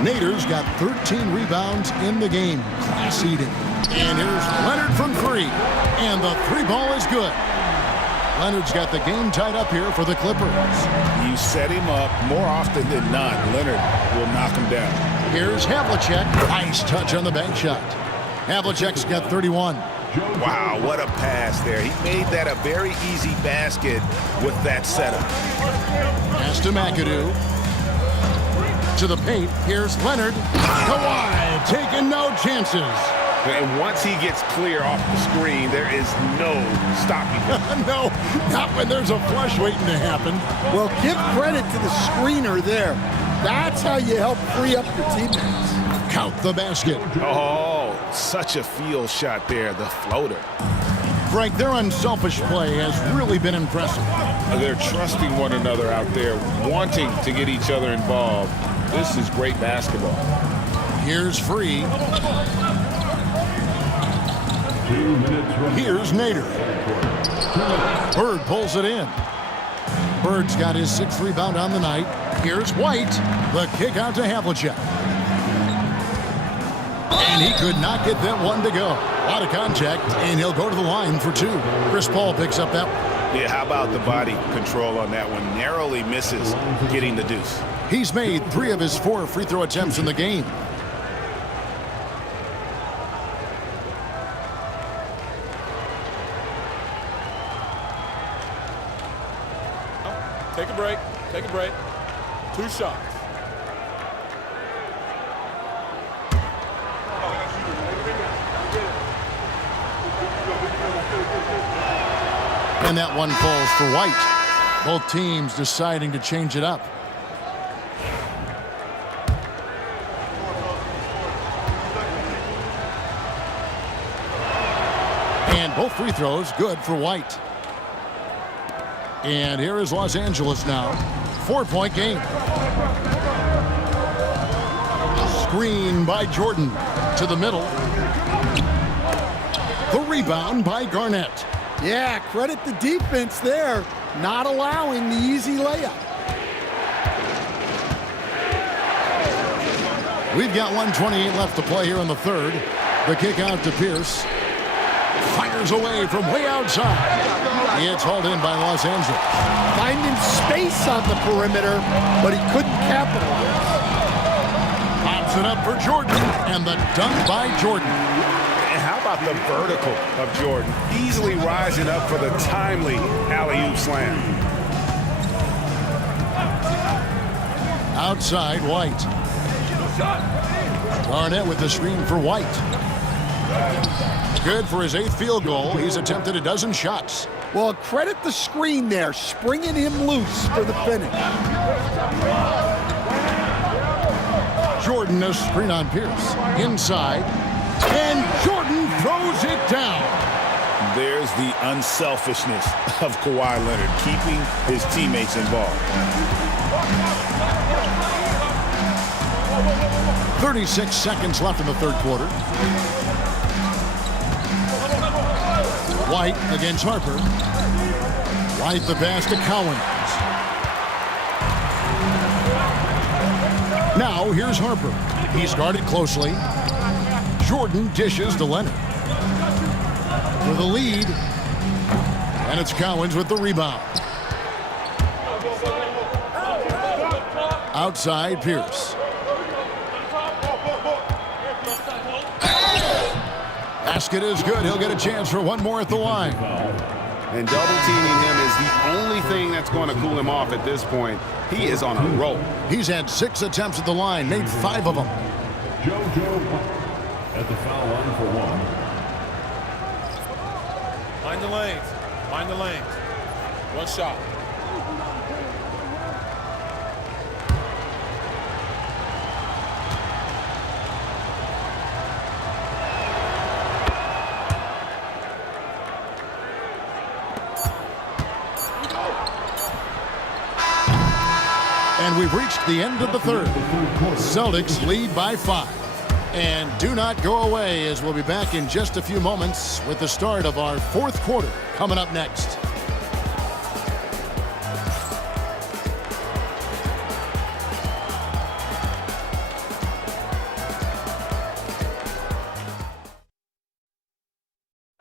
Nader's got 13 rebounds in the game. Class eating. And here's Leonard from 3. And the 3 ball is good. Leonard's got the game tied up here for the Clippers. You set him up more often than not. Leonard will knock him down. Here's Havlicek. Nice touch on the bank shot. Havlicek's got 31. Wow, what a pass there. He made that a very easy basket with that setup. Pass to McAdoo. To the paint. Here's Leonard. Kawhi taking no chances. And once he gets clear off the screen, there is no stopping him. No, not when there's a flush waiting to happen. Well, give credit to the screener there. That's how you help free up your teammates. Count the basket. Oh, such a field shot there, the floater. Frank, their unselfish play has really been impressive. They're trusting one another out there, wanting to get each other involved. This is great basketball. Here's Free. 2 minutes remaining. Here's Nader. Bird pulls it in. Bird's got his 6th rebound on the night. Here's White. The kick out to Havlicek. And he could not get that one to go. Out of contact, and he'll go to the line for 2. Chris Paul picks up that one. Yeah, how about the body control on that one? Narrowly misses getting the deuce. He's made 3 of his 4 free throw attempts in the game. Take a break. Take a break. 2 shots. And that one falls for White. Both teams deciding to change it up. And both free throws good for White. And here is Los Angeles now. 4-point game. Screen by Jordan to the middle. The rebound by Garnett. Yeah, credit the defense there, not allowing the easy layup. We've got 1:28 left to play here in the 3rd. The kick out to Pierce. Fires away from way outside. It's hauled in by Los Angeles. Finding space on the perimeter, but he couldn't capitalize. Pops it up for Jordan, and the dunk by Jordan. And how about the vertical of Jordan? Easily rising up for the timely alley-oop slam. Outside, White. Garnett with the screen for White. Good for his 8th field goal. He's attempted a dozen shots. Well, credit the screen there, springing him loose for the finish. Jordan, a screen on Pierce. Inside. And Jordan throws it down. There's the unselfishness of Kawhi Leonard, keeping his teammates involved. 36 seconds left in the 3rd quarter. White against Harper. White the pass to Cowens. Now here's Harper. He's guarded closely. Jordan dishes to Leonard. For the lead. And it's Cowens with the rebound. Outside, Pierce. Basket is good. He'll get a chance for one more at the line. And double teaming him is the only thing that's going to cool him off at this point. He is on a roll. He's had 6 attempts at the line, made 5 of them. JoJo at the foul line for 1. Mind the lanes. Mind the lanes. One shot. And we've reached the end of the third. Celtics lead by 5. And do not go away, as we'll be back in just a few moments with the start of our 4th quarter coming up next.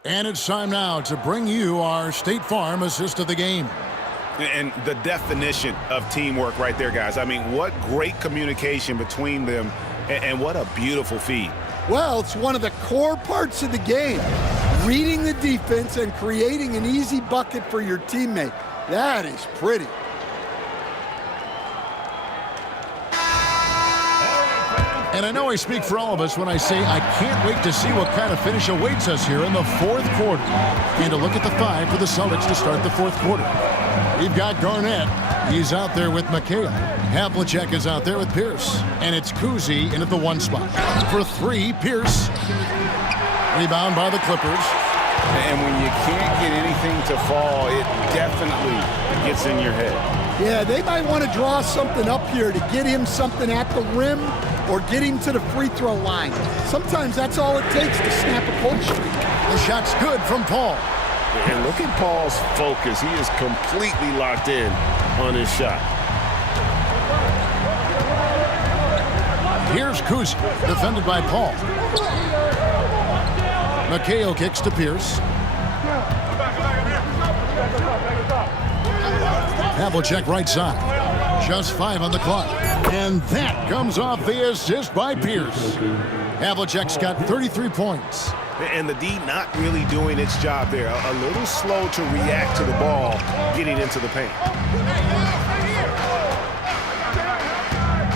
And it's time now to bring you our State Farm assist of the game. And the definition of teamwork right there, guys. I mean, what great communication between them, and what a beautiful feed. Well, it's one of the core parts of the game. Reading the defense and creating an easy bucket for your teammate. That is pretty. And I know I speak for all of us when I say I can't wait to see what kind of finish awaits us here in the 4th quarter. And to look at the 5 for the Celtics to start the 4th quarter. We've got Garnett. He's out there with McHale. Havlicek is out there with Pierce. And it's Kuzi in at the 1 spot. For 3, Pierce. Rebound by the Clippers. And when you can't get anything to fall, it definitely gets in your head. Yeah, they might want to draw something up here to get him something at the rim or get him to the free throw line. Sometimes that's all it takes to snap a cold streak. The shot's good from Paul. And look at Paul's focus. He is completely locked in on his shot. Here's Kuzi, defended by Paul. McHale kicks to Pierce. Havlicek right side. Just 5 on the clock. And that comes off the assist by Pierce. Havlicek's got 33 points. And the D not really doing its job there. A little slow to react to the ball getting into the paint.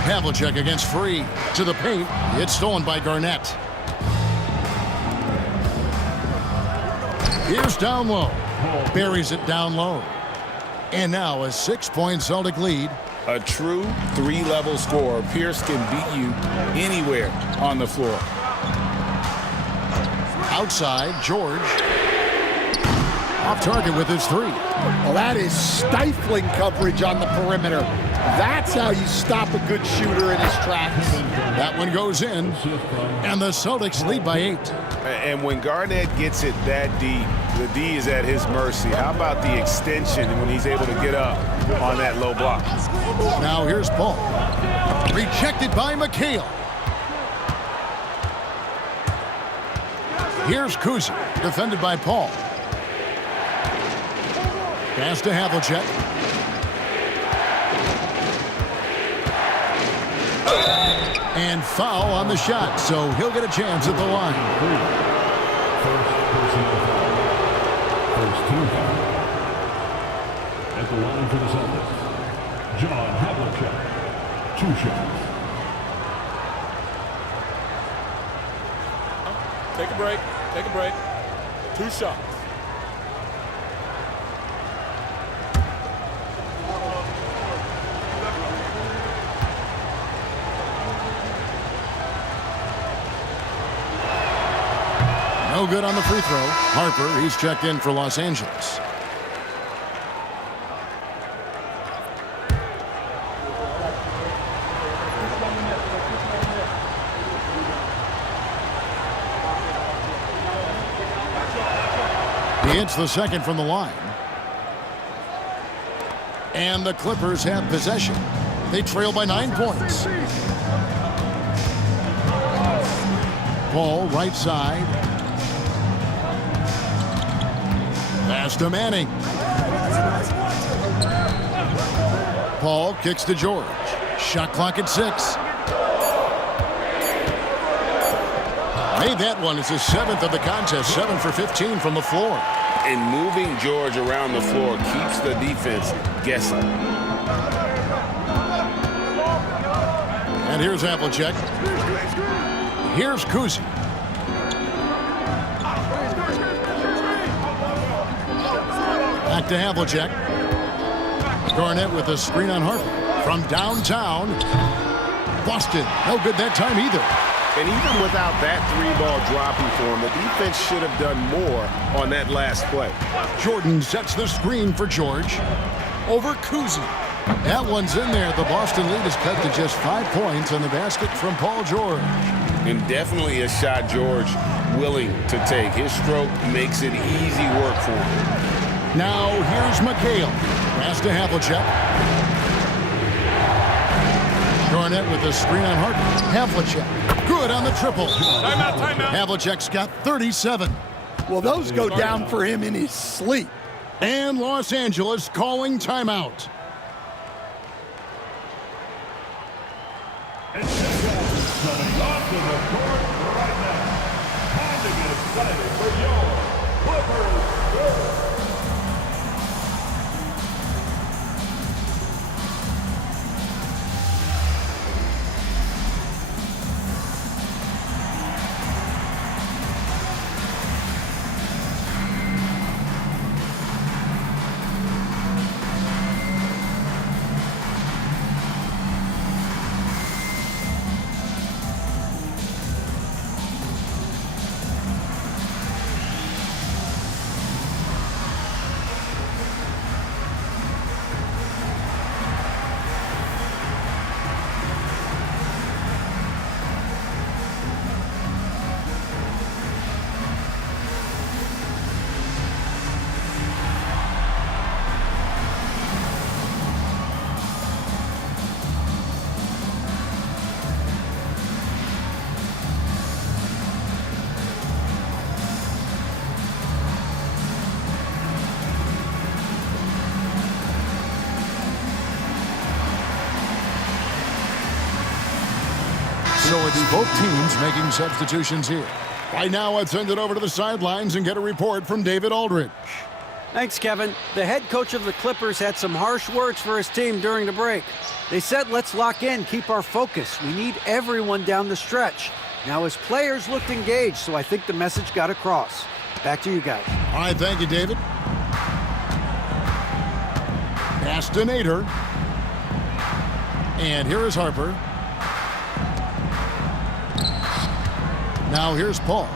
Havlicek against Free to the paint. It's stolen by Garnett. Here's down low. Buries it down low. And now a 6-point Celtic lead. A true 3-level scorer. Pierce can beat you anywhere on the floor. Outside, George. Off target with his 3. Well, that is stifling coverage on the perimeter. That's how you stop a good shooter in his tracks. That one goes in, and the Celtics lead by 8. And when Garnett gets it that deep, the D is at his mercy. How about the extension when he's able to get up on that low block? Now here's Paul. Rejected by McHale. Here's Kuzi, defended by Paul. Pass to Havlicek. And foul on the shot, so he'll get a chance at the line. First team foul. At the line for the Celtics, John Havlicek, 2 shots. Take a break. Take a break. 2 shots. No good on the free throw. Harper, he's checked in for Los Angeles. He hits the second from the line. And the Clippers have possession. They trail by 9 points. Paul, right side. Pass to Manning. Paul kicks to George. Shot clock at 6. Made that one. It's his 7th of the contest. 7 for 15 from the floor. And moving George around the floor keeps the defense guessing. And here's Havlicek. Here's Kuzi. Back to Havlicek. Garnett with a screen on Harper. From downtown. Boston. No good that time either. And even without that three-ball dropping for him, the defense should have done more on that last play. Jordan sets the screen for George. Over Kuzi. That one's in there. The Boston lead is cut to just 5 points on the basket from Paul George. And definitely a shot George willing to take. His stroke makes it easy work for him. Now here's McHale. Pass to Havlicek. Garnett with the screen on Harper. Havlicek. Good on the triple. Timeout, timeout. Havlicek's got 37. Well, those go down for him in his sleep. And Los Angeles calling timeout. And coming off to the court right now. Time to get excited for your Clippers. So it's both teams making substitutions here. Right now, let's send it over to the sidelines and get a report from David Aldridge. Thanks, Kevin. The head coach of the Clippers had some harsh words for his team during the break. They said, let's lock in, keep our focus. We need everyone down the stretch. Now his players looked engaged, so I think the message got across. Back to you guys. All right, thank you, David. Pass to Nader. And here is Harper. Now here's Paul.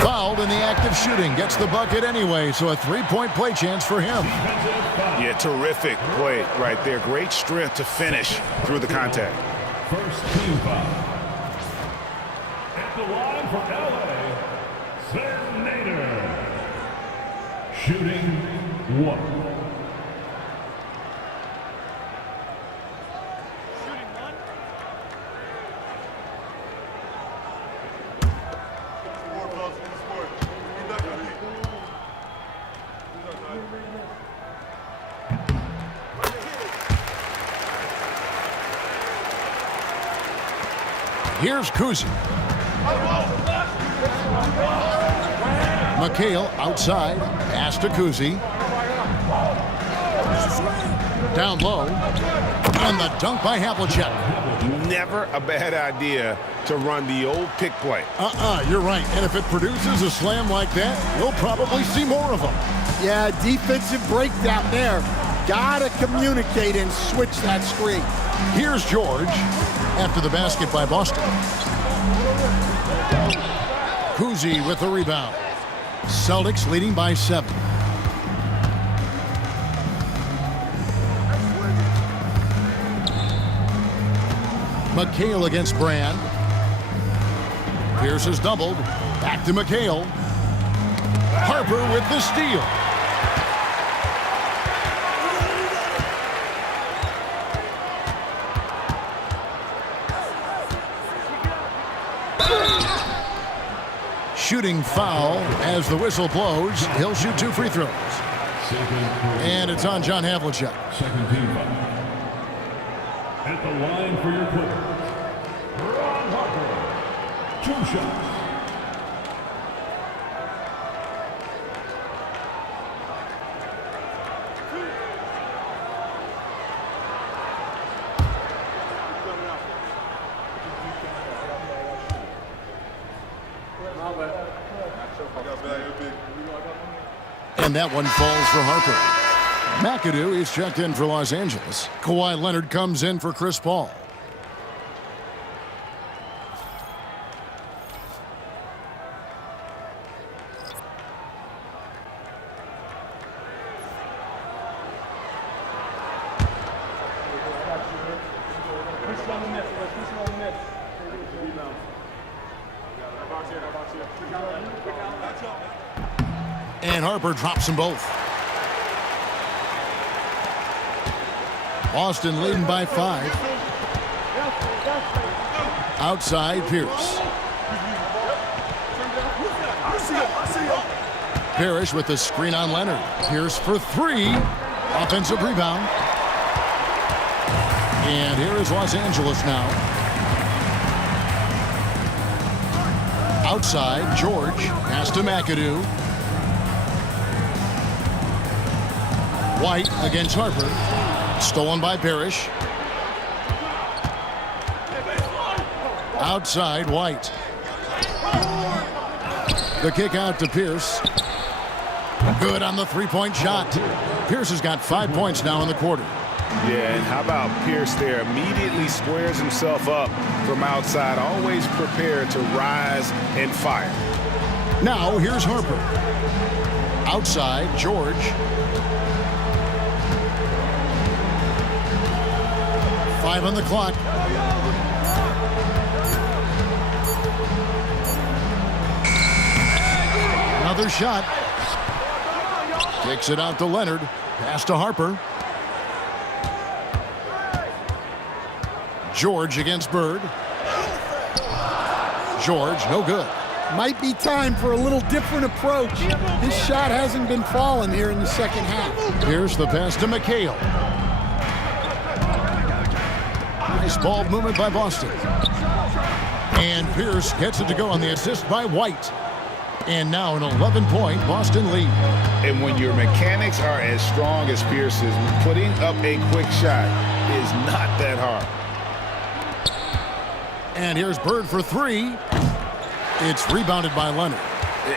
Fouled in the act of shooting. Gets the bucket anyway, so a three-point play chance for him. Yeah, terrific play right there. Great strength to finish through the contact. First team foul. At the line for LA, Nader. Shooting one. Here's Kuzi. McHale outside. Pass to Kuzi. Down low. And the dunk by Havlicek. Never a bad idea to run the old pick play. You're right. And if it produces a slam like that, we'll probably see more of them. Yeah, defensive breakdown there. Gotta communicate and switch that screen. Here's George after the basket by Boston. Kuzi with the rebound. Celtics leading by 7. McHale against Brand. Pierce is doubled. Back to McHale. Harper with the steal. Shooting foul as the whistle blows. He'll shoot 2 free throws. And it's on John Havlicek. Second team foul. At the line for your Clippers, Ron Harper. 2 shots. And that one falls for Harper. McAdoo is checked in for Los Angeles. Kawhi Leonard comes in for Chris Paul. And Harper drops them both. Boston leading by 5. Outside, Pierce. Parrish with the screen on Leonard. Pierce for 3. Offensive rebound. And here is Los Angeles now. Outside, George. Pass to McAdoo. White against Harper. Stolen by Parrish. Outside, White. The kick out to Pierce. Good on the three-point shot. Pierce has got 5 points now in the quarter. Yeah, and how about Pierce there? Immediately squares himself up from outside, always prepared to rise and fire. Now, here's Harper. Outside, George. Five on the clock. Another shot. Kicks it out to Leonard. Pass to Harper. George against Bird. George, no good. Might be time for a little different approach. His shot hasn't been falling here in the second half. Here's the pass to McHale. Nice ball movement by Boston. And Pierce gets it to go on the assist by White. And now an 11-point Boston lead. And when your mechanics are as strong as Pierce's, putting up a quick shot is not that hard. And here's Bird for 3. It's rebounded by Leonard.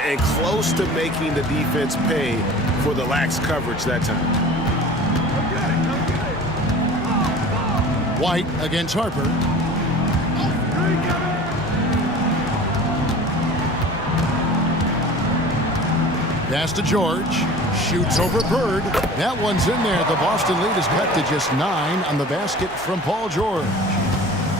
And close to making the defense pay for the lax coverage that time. White against Harper. Pass to George. Shoots over Bird. That one's in there. The Boston lead is cut to just 9 on the basket from Paul George.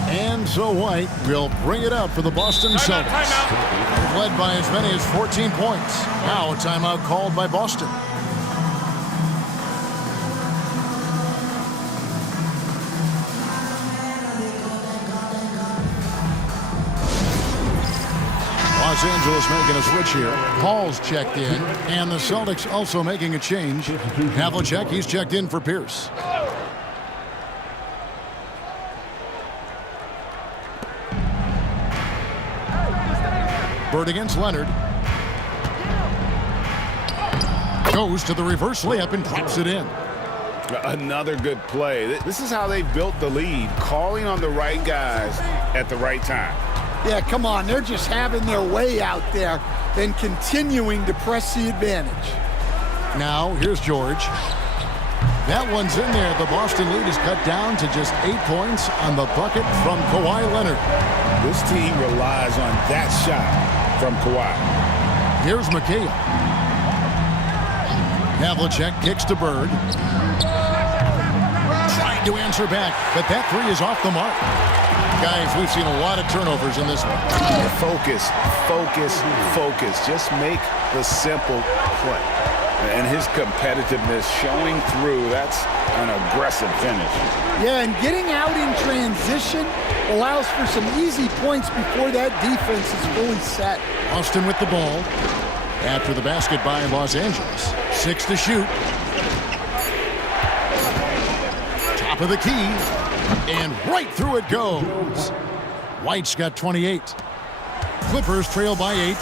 And so White will bring it up for the Boston Celtics. They've led by as many as 14 points. Now a timeout called by Boston. Los Angeles making a switch here. Paul's checked in, and the Celtics also making a change. Havlicek, he's checked in for Pierce. Bird against Leonard. Goes to the reverse layup and drops it in. Another good play. This is how they built the lead, calling on the right guys at the right time. Yeah, come on. They're just having their way out there and continuing to press the advantage. Now, here's George. That one's in there. The Boston lead is cut down to just 8 points on the bucket from Kawhi Leonard. This team relies on that shot from Kawhi. Here's McHale. Havlicek kicks to Bird. Trying to answer back, but that 3 is off the mark. Guys, we've seen a lot of turnovers in this one. Focus, focus, focus. Just make the simple play. And his competitiveness showing through. That's an aggressive finish. Yeah, and getting out in transition allows for some easy points before that defense is fully set. Austin with the ball. After the basket by Los Angeles. 6 to shoot. Top of the key. And right through it goes. White's got 28. Clippers trail by 8.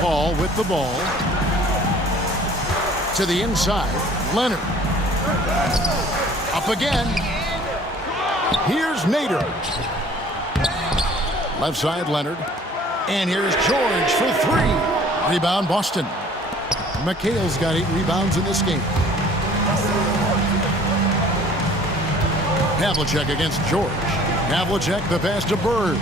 Paul with the ball. To the inside. Leonard. Up again. Here's Nader. Left side, Leonard. And here's George for 3. Rebound, Boston. McHale's got 8 rebounds in this game. Havlicek against George. Havlicek, the pass to Bird.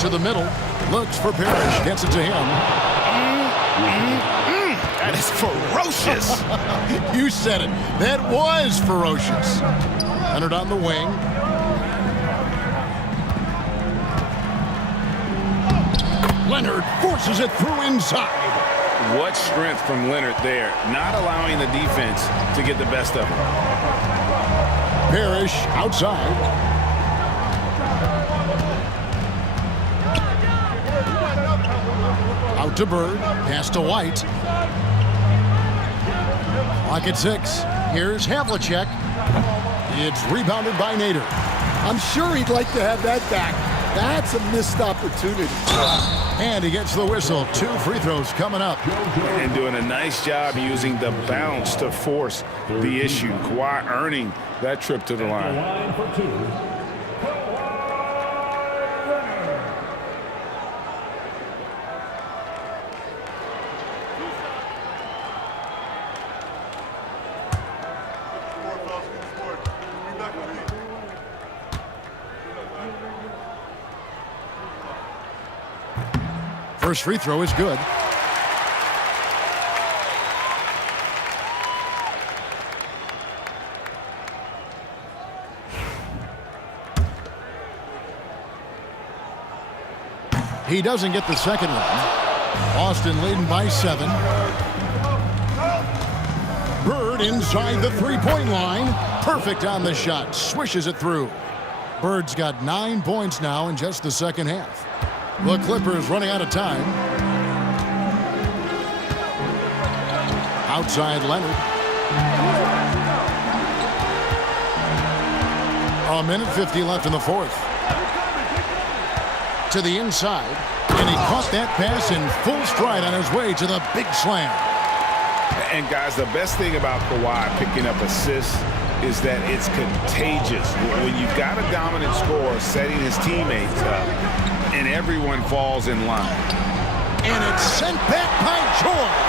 To the middle. Looks for Parrish. Gets it to him. That is ferocious. You said it. That was ferocious. Leonard on the wing. Leonard forces it through inside. What strength from Leonard there, not allowing the defense to get the best of him. Parrish outside. Out to Bird. Pass to White. Clock at 6. Here's Havlicek. It's rebounded by Nader. I'm sure he'd like to have that back. That's a missed opportunity. And he gets the whistle. 2 free throws coming up. And doing a nice job using the bounce to force the issue. Kawhi earning that trip to the line. Line for 2. First free throw is good. He doesn't get the second one. Boston leading by 7. Bird inside the three-point line. Perfect on the shot. Swishes it through. Bird's got 9 points now in just the second half. The Clippers running out of time. Outside Leonard. 1:50 left in the fourth. To the inside. And he caught that pass in full stride on his way to the big slam. And guys, the best thing about Kawhi picking up assists is that it's contagious. When you've got a dominant scorer setting his teammates up, and everyone falls in line. And it's sent back by George.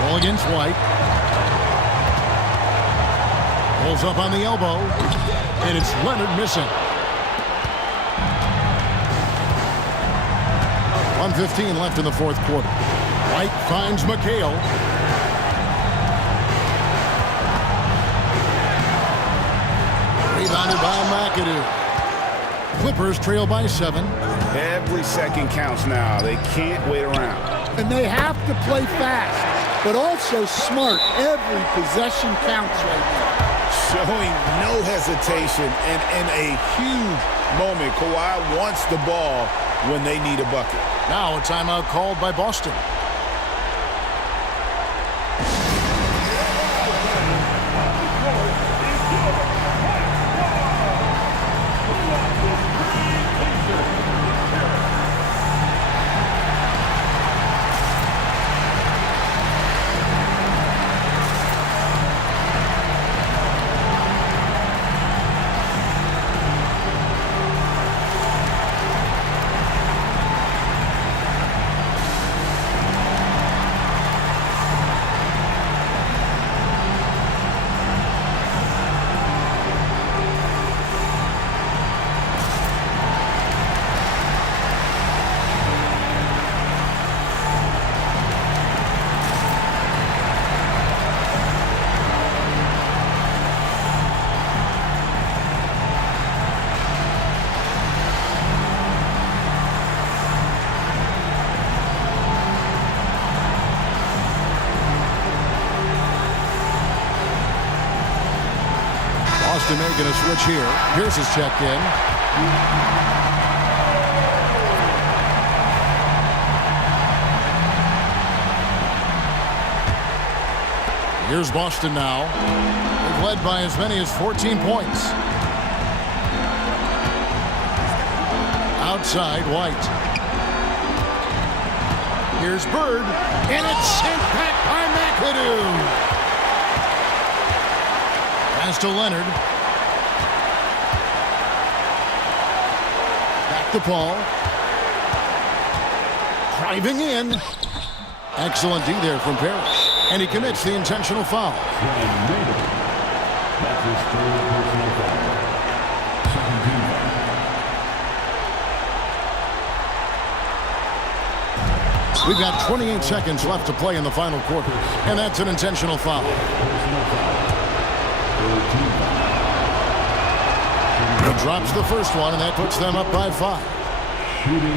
Ball against White. Pulls up on the elbow. And it's Leonard missing. 1:15 left in the fourth quarter. White finds McHale. Rebounded by McAdoo. Clippers trail by 7. Every second counts now. They can't wait around. And they have to play fast, but also smart. Every possession counts right now. Showing no hesitation and in a huge moment. Kawhi wants the ball when they need a bucket. Now a timeout called by Boston. Boston making a switch here. Pierce is checked in. Here's Boston now. They've led by as many as 14 points. Outside, White. Here's Bird, and it's sent back by McAdoo. Pass to Leonard. Back to Paul. Driving in. Excellent D there from Parrish. And he commits the intentional foul. That's his third personal foul. 17 foul. We've got 28 seconds left to play in the final quarter. And that's an intentional foul. Personal foul. 13 foul. He drops the first one, and that puts them up by 5. Shooting 2.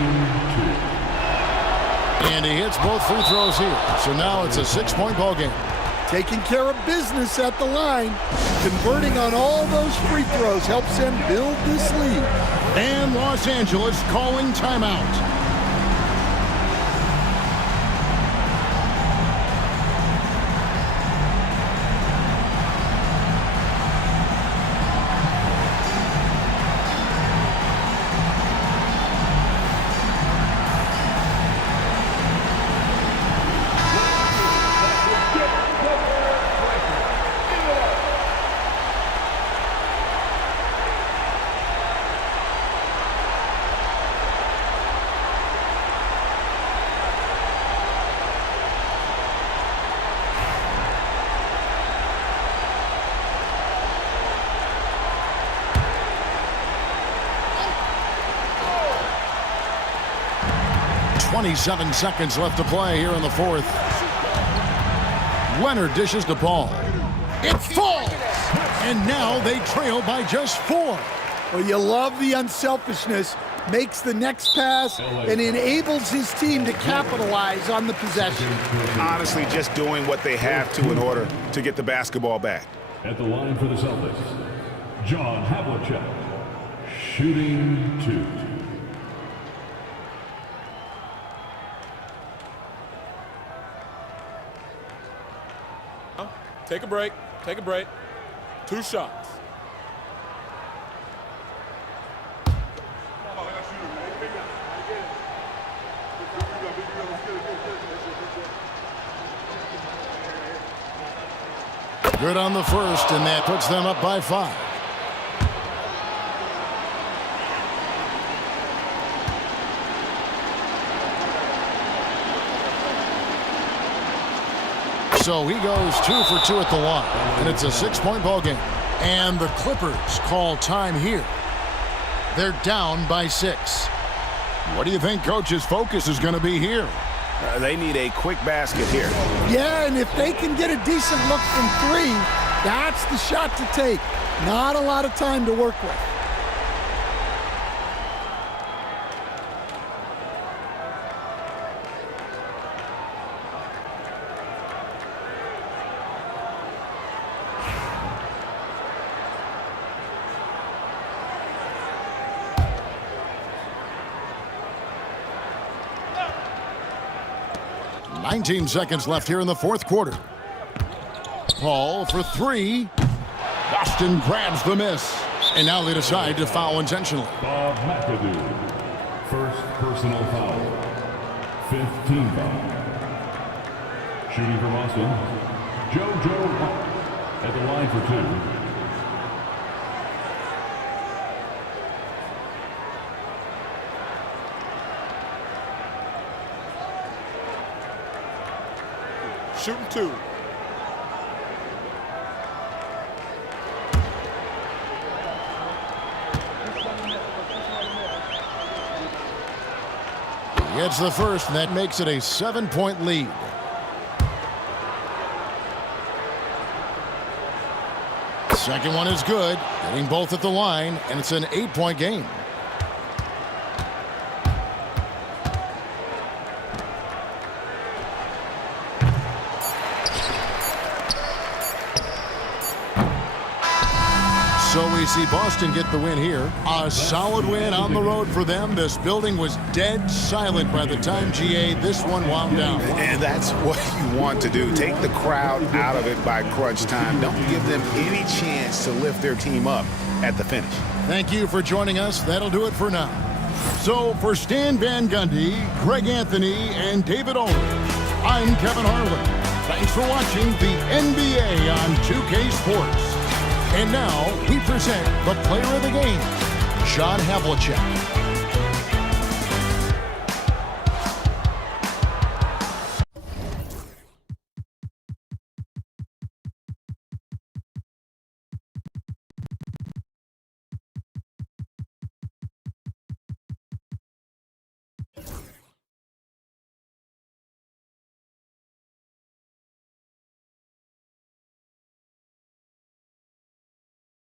And he hits both free throws here. So now it's a 6-point ball game. Taking care of business at the line. Converting on all those free throws helps him build this lead. And Los Angeles calling timeout. .27 seconds left to play here in the fourth. Leonard dishes to Paul. It falls! And now they trail by just 4. Well, you love the unselfishness. Makes the next pass and enables his team to capitalize on the possession. Honestly, just doing what they have to in order to get the basketball back. At the line for the Celtics, John Havlicek. Shooting 2. Take a break. Take a break. 2 shots. Good on the first, and that puts them up by 5. So he goes 2 for 2 at the line, and it's a 6-point ball game. And the Clippers call time here. They're down by 6. What do you think Coach's focus is going to be here? They need a quick basket here. Yeah, and if they can get a decent look from 3, that's the shot to take. Not a lot of time to work with. .19 seconds left here in the fourth quarter. Paul for 3. Boston grabs the miss. And now they decide to foul intentionally. Bob McAdoo. First personal foul. 15 foul. Shooting from Austin, JoJo at the line for 2. Shooting 2. He gets the first, and that makes it a 7-point lead. Second one is good, getting both at the line, and it's an 8-point game. So we see Boston get the win here. A solid win on the road for them. This building was dead silent by the time, GA, this one wound down. And that's what you want to do. Take the crowd out of it by crunch time. Don't give them any chance to lift their team up at the finish. Thank you for joining us. That'll do it for now. So for Stan Van Gundy, Greg Anthony, and David Ulrich, I'm Kevin Harlan. Thanks for watching the NBA on 2K Sports. And now we present the player of the game, John Havlicek.